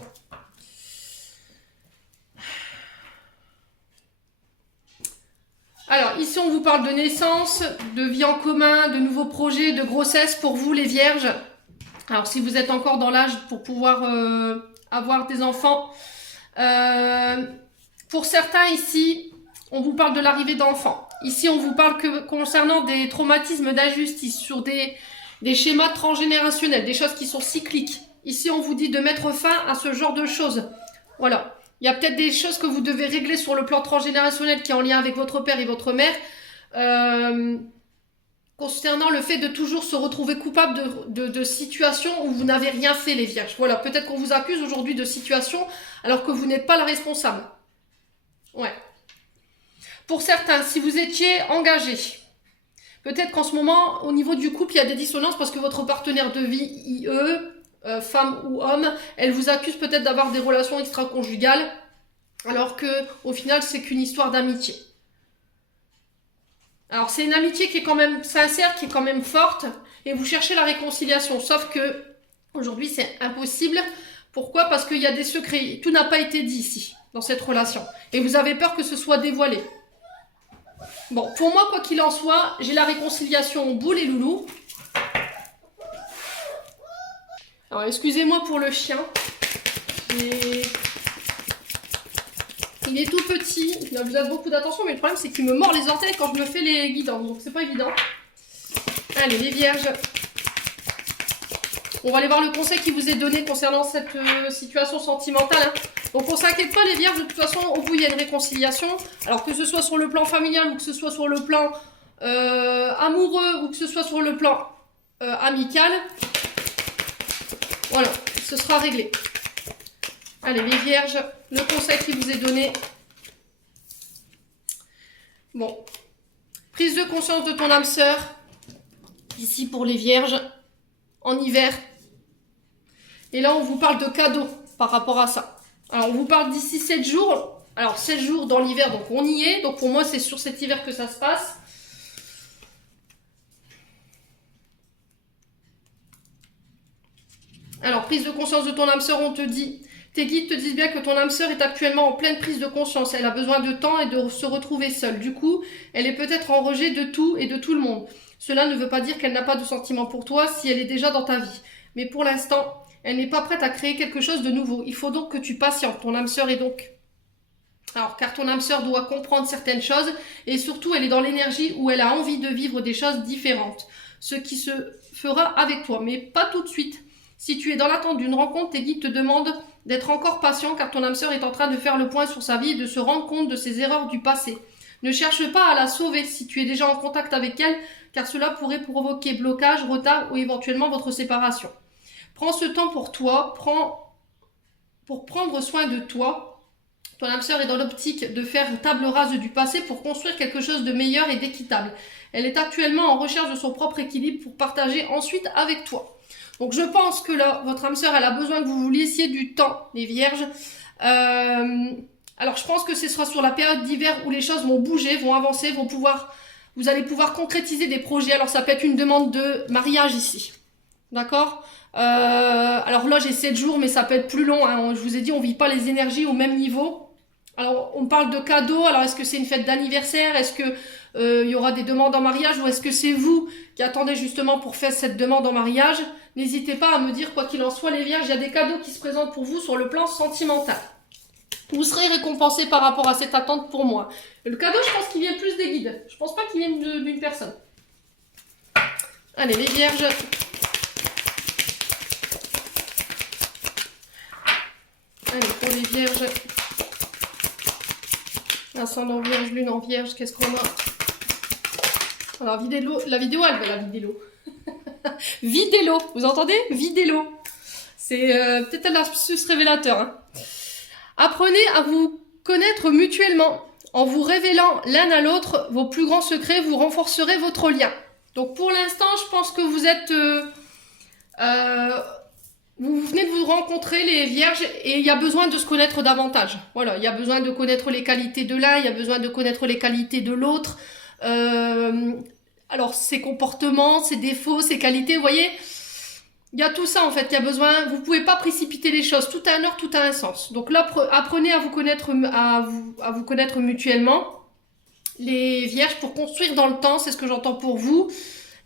Alors, ici, on vous parle de naissance, de vie en commun, de nouveaux projets, de grossesse pour vous, les vierges. Alors, si vous êtes encore dans l'âge pour pouvoir avoir des enfants. Pour certains, ici, on vous parle de l'arrivée d'enfants. Ici, on vous parle que concernant des traumatismes d'injustice, sur des schémas transgénérationnels, des choses qui sont cycliques. Ici, on vous dit de mettre fin à ce genre de choses. Voilà. Il y a peut-être des choses que vous devez régler sur le plan transgénérationnel qui est en lien avec votre père et votre mère. Concernant le fait de toujours se retrouver coupable de situations où vous n'avez rien fait, les vierges. Voilà, peut-être qu'on vous accuse aujourd'hui de situations alors que vous n'êtes pas la responsable. Ouais. Pour certains, si vous étiez engagé, peut-être qu'en ce moment, au niveau du couple, il y a des dissonances parce que votre partenaire de vie, IE, femme ou homme, elle vous accuse peut-être d'avoir des relations extra-conjugales, alors que au final, c'est qu'une histoire d'amitié. Alors, c'est une amitié qui est quand même sincère, qui est quand même forte, et vous cherchez la réconciliation, sauf que aujourd'hui, c'est impossible. Pourquoi? Parce qu'il y a des secrets. Tout n'a pas été dit ici, dans cette relation. Et vous avez peur que ce soit dévoilé. Bon, pour moi, quoi qu'il en soit, j'ai la réconciliation boule les loulous. Alors, excusez-moi pour le chien. Il est tout petit, il a besoin de beaucoup d'attention, mais le problème, c'est qu'il me mord les orteils quand je me fais les guidons. Donc, c'est pas évident. Allez, les vierges. On va aller voir le conseil qui vous est donné concernant cette situation sentimentale. Hein. Donc, on ne s'inquiète pas, les vierges. De toute façon, au bout, il y a une réconciliation. Alors, que ce soit sur le plan familial ou que ce soit sur le plan amoureux ou que ce soit sur le plan amical. Voilà, ce sera réglé. Allez, les vierges, le conseil qui vous est donné. Bon. Prise de conscience de ton âme sœur. Ici, pour les vierges, en hiver. Et là, on vous parle de cadeaux par rapport à ça. Alors, on vous parle d'ici 7 jours. Alors, 7 jours dans l'hiver, donc on y est. Donc, pour moi, c'est sur cet hiver que ça se passe. Alors, prise de conscience de ton âme sœur, on te dit, tes guides te disent bien que ton âme sœur est actuellement en pleine prise de conscience. Elle a besoin de temps et de se retrouver seule. Du coup, elle est peut-être en rejet de tout et de tout le monde. Cela ne veut pas dire qu'elle n'a pas de sentiments pour toi si elle est déjà dans ta vie. Mais pour l'instant, elle n'est pas prête à créer quelque chose de nouveau. Il faut donc que tu patientes. Ton âme sœur est donc... Alors, car ton âme sœur doit comprendre certaines choses et surtout, elle est dans l'énergie où elle a envie de vivre des choses différentes. Ce qui se fera avec toi, mais pas tout de suite. Si tu es dans l'attente d'une rencontre, tes guides te demandent d'être encore patient car ton âme sœur est en train de faire le point sur sa vie et de se rendre compte de ses erreurs du passé. Ne cherche pas à la sauver si tu es déjà en contact avec elle car cela pourrait provoquer blocage, retard ou éventuellement votre séparation. Prends ce temps pour toi, pour prendre soin de toi. Ton âme sœur est dans l'optique de faire table rase du passé pour construire quelque chose de meilleur et d'équitable. Elle est actuellement en recherche de son propre équilibre pour partager ensuite avec toi. Donc je pense que là, votre âme sœur, elle a besoin que vous vous laissiez du temps, les vierges. Alors je pense que ce sera sur la période d'hiver où les choses vont bouger, vont avancer, vous allez pouvoir concrétiser des projets. Alors ça peut être une demande de mariage ici. D'accord alors là, j'ai 7 jours, mais ça peut être plus long. Hein. Je vous ai dit, on ne vit pas les énergies au même niveau. Alors on parle de cadeaux. Alors est-ce que c'est une fête d'anniversaire? Est-ce que il y aura des demandes en mariage ou est-ce que c'est vous qui attendez justement pour faire cette demande en mariage? N'hésitez pas à me dire, quoi qu'il en soit, les vierges, il y a des cadeaux qui se présentent pour vous sur le plan sentimental. Vous serez récompensé par rapport à cette attente pour moi. Le cadeau, je pense qu'il vient plus des guides. Je pense pas qu'il vienne d'une personne. Allez, les vierges. Allez, pour les vierges. Ascendant vierge, lune en vierge, qu'est-ce qu'on a? Alors, la vidéo, elle va la vidéo. Vidéo, vous entendez? Vidéo. C'est peut-être un lapsus révélateur. Hein. Apprenez à vous connaître mutuellement. En vous révélant l'un à l'autre vos plus grands secrets, vous renforcerez votre lien. Donc pour l'instant, je pense que vous êtes... vous venez de vous rencontrer, les vierges, et il y a besoin de se connaître davantage. Voilà, il y a besoin de connaître les qualités de l'un, il y a besoin de connaître les qualités de l'autre. Alors, ses comportements, ses défauts, ses qualités, vous voyez, Il y a tout ça en fait qui a besoin. Vous pouvez pas précipiter les choses. Tout a un heure, tout a un sens. Donc là, apprenez à vous connaître, à vous connaître mutuellement. Les vierges, pour construire dans le temps, c'est ce que j'entends pour vous.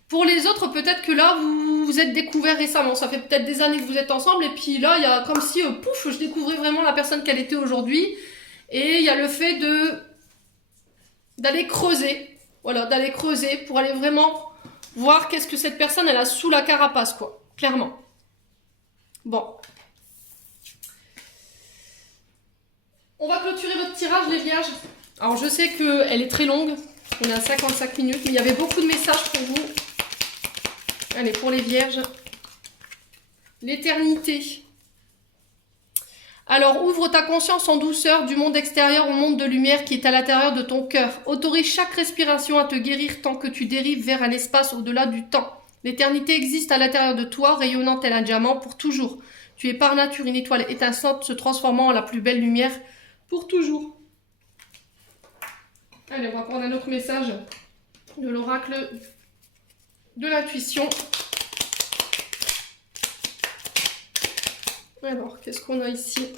Pour les autres, peut-être que là, vous vous êtes découvert récemment. Ça fait peut-être des années que vous êtes ensemble. Et puis là, il y a comme si, pouf, je découvrais vraiment la personne qu'elle était aujourd'hui. Et il y a le fait d'aller creuser. Voilà, d'aller creuser pour aller vraiment voir qu'est-ce que cette personne, elle a sous la carapace, quoi. Clairement. Bon. On va clôturer votre tirage, les vierges. Alors, je sais qu'elle est très longue. On est à 55 minutes, mais il y avait beaucoup de messages pour vous. Allez, pour les vierges. L'éternité. Alors, ouvre ta conscience en douceur du monde extérieur au monde de lumière qui est à l'intérieur de ton cœur. Autorise chaque respiration à te guérir tant que tu dérives vers un espace au-delà du temps. L'éternité existe à l'intérieur de toi, rayonnant tel un diamant pour toujours. Tu es par nature une étoile étincelante se transformant en la plus belle lumière pour toujours. Allez, on va prendre un autre message de l'oracle de l'intuition. Alors, qu'est-ce qu'on a ici?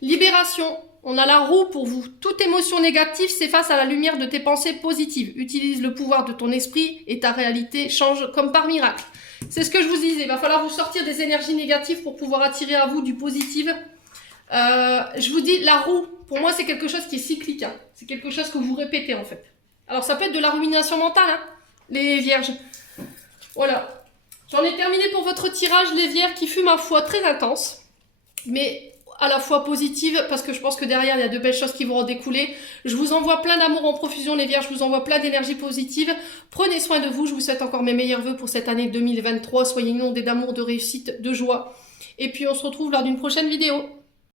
Libération. On a la roue pour vous. Toute émotion négative s'efface à la lumière de tes pensées positives. Utilise le pouvoir de ton esprit et ta réalité change comme par miracle. C'est ce que je vous disais. Il va falloir vous sortir des énergies négatives pour pouvoir attirer à vous du positif. Je vous dis, la roue, pour moi, c'est quelque chose qui est cyclique. Hein. C'est quelque chose que vous répétez, en fait. Alors, ça peut être de la rumination mentale, hein, les vierges. Voilà. J'en ai terminé pour votre tirage, les vierges, qui fut, ma foi, très intense. Mais à la fois positive, parce que je pense que derrière, il y a de belles choses qui vont en découler. Je vous envoie plein d'amour en profusion, les vierges. Je vous envoie plein d'énergie positive. Prenez soin de vous. Je vous souhaite encore mes meilleurs vœux pour cette année 2023. Soyez inondés d'amour, de réussite, de joie. Et puis, on se retrouve lors d'une prochaine vidéo.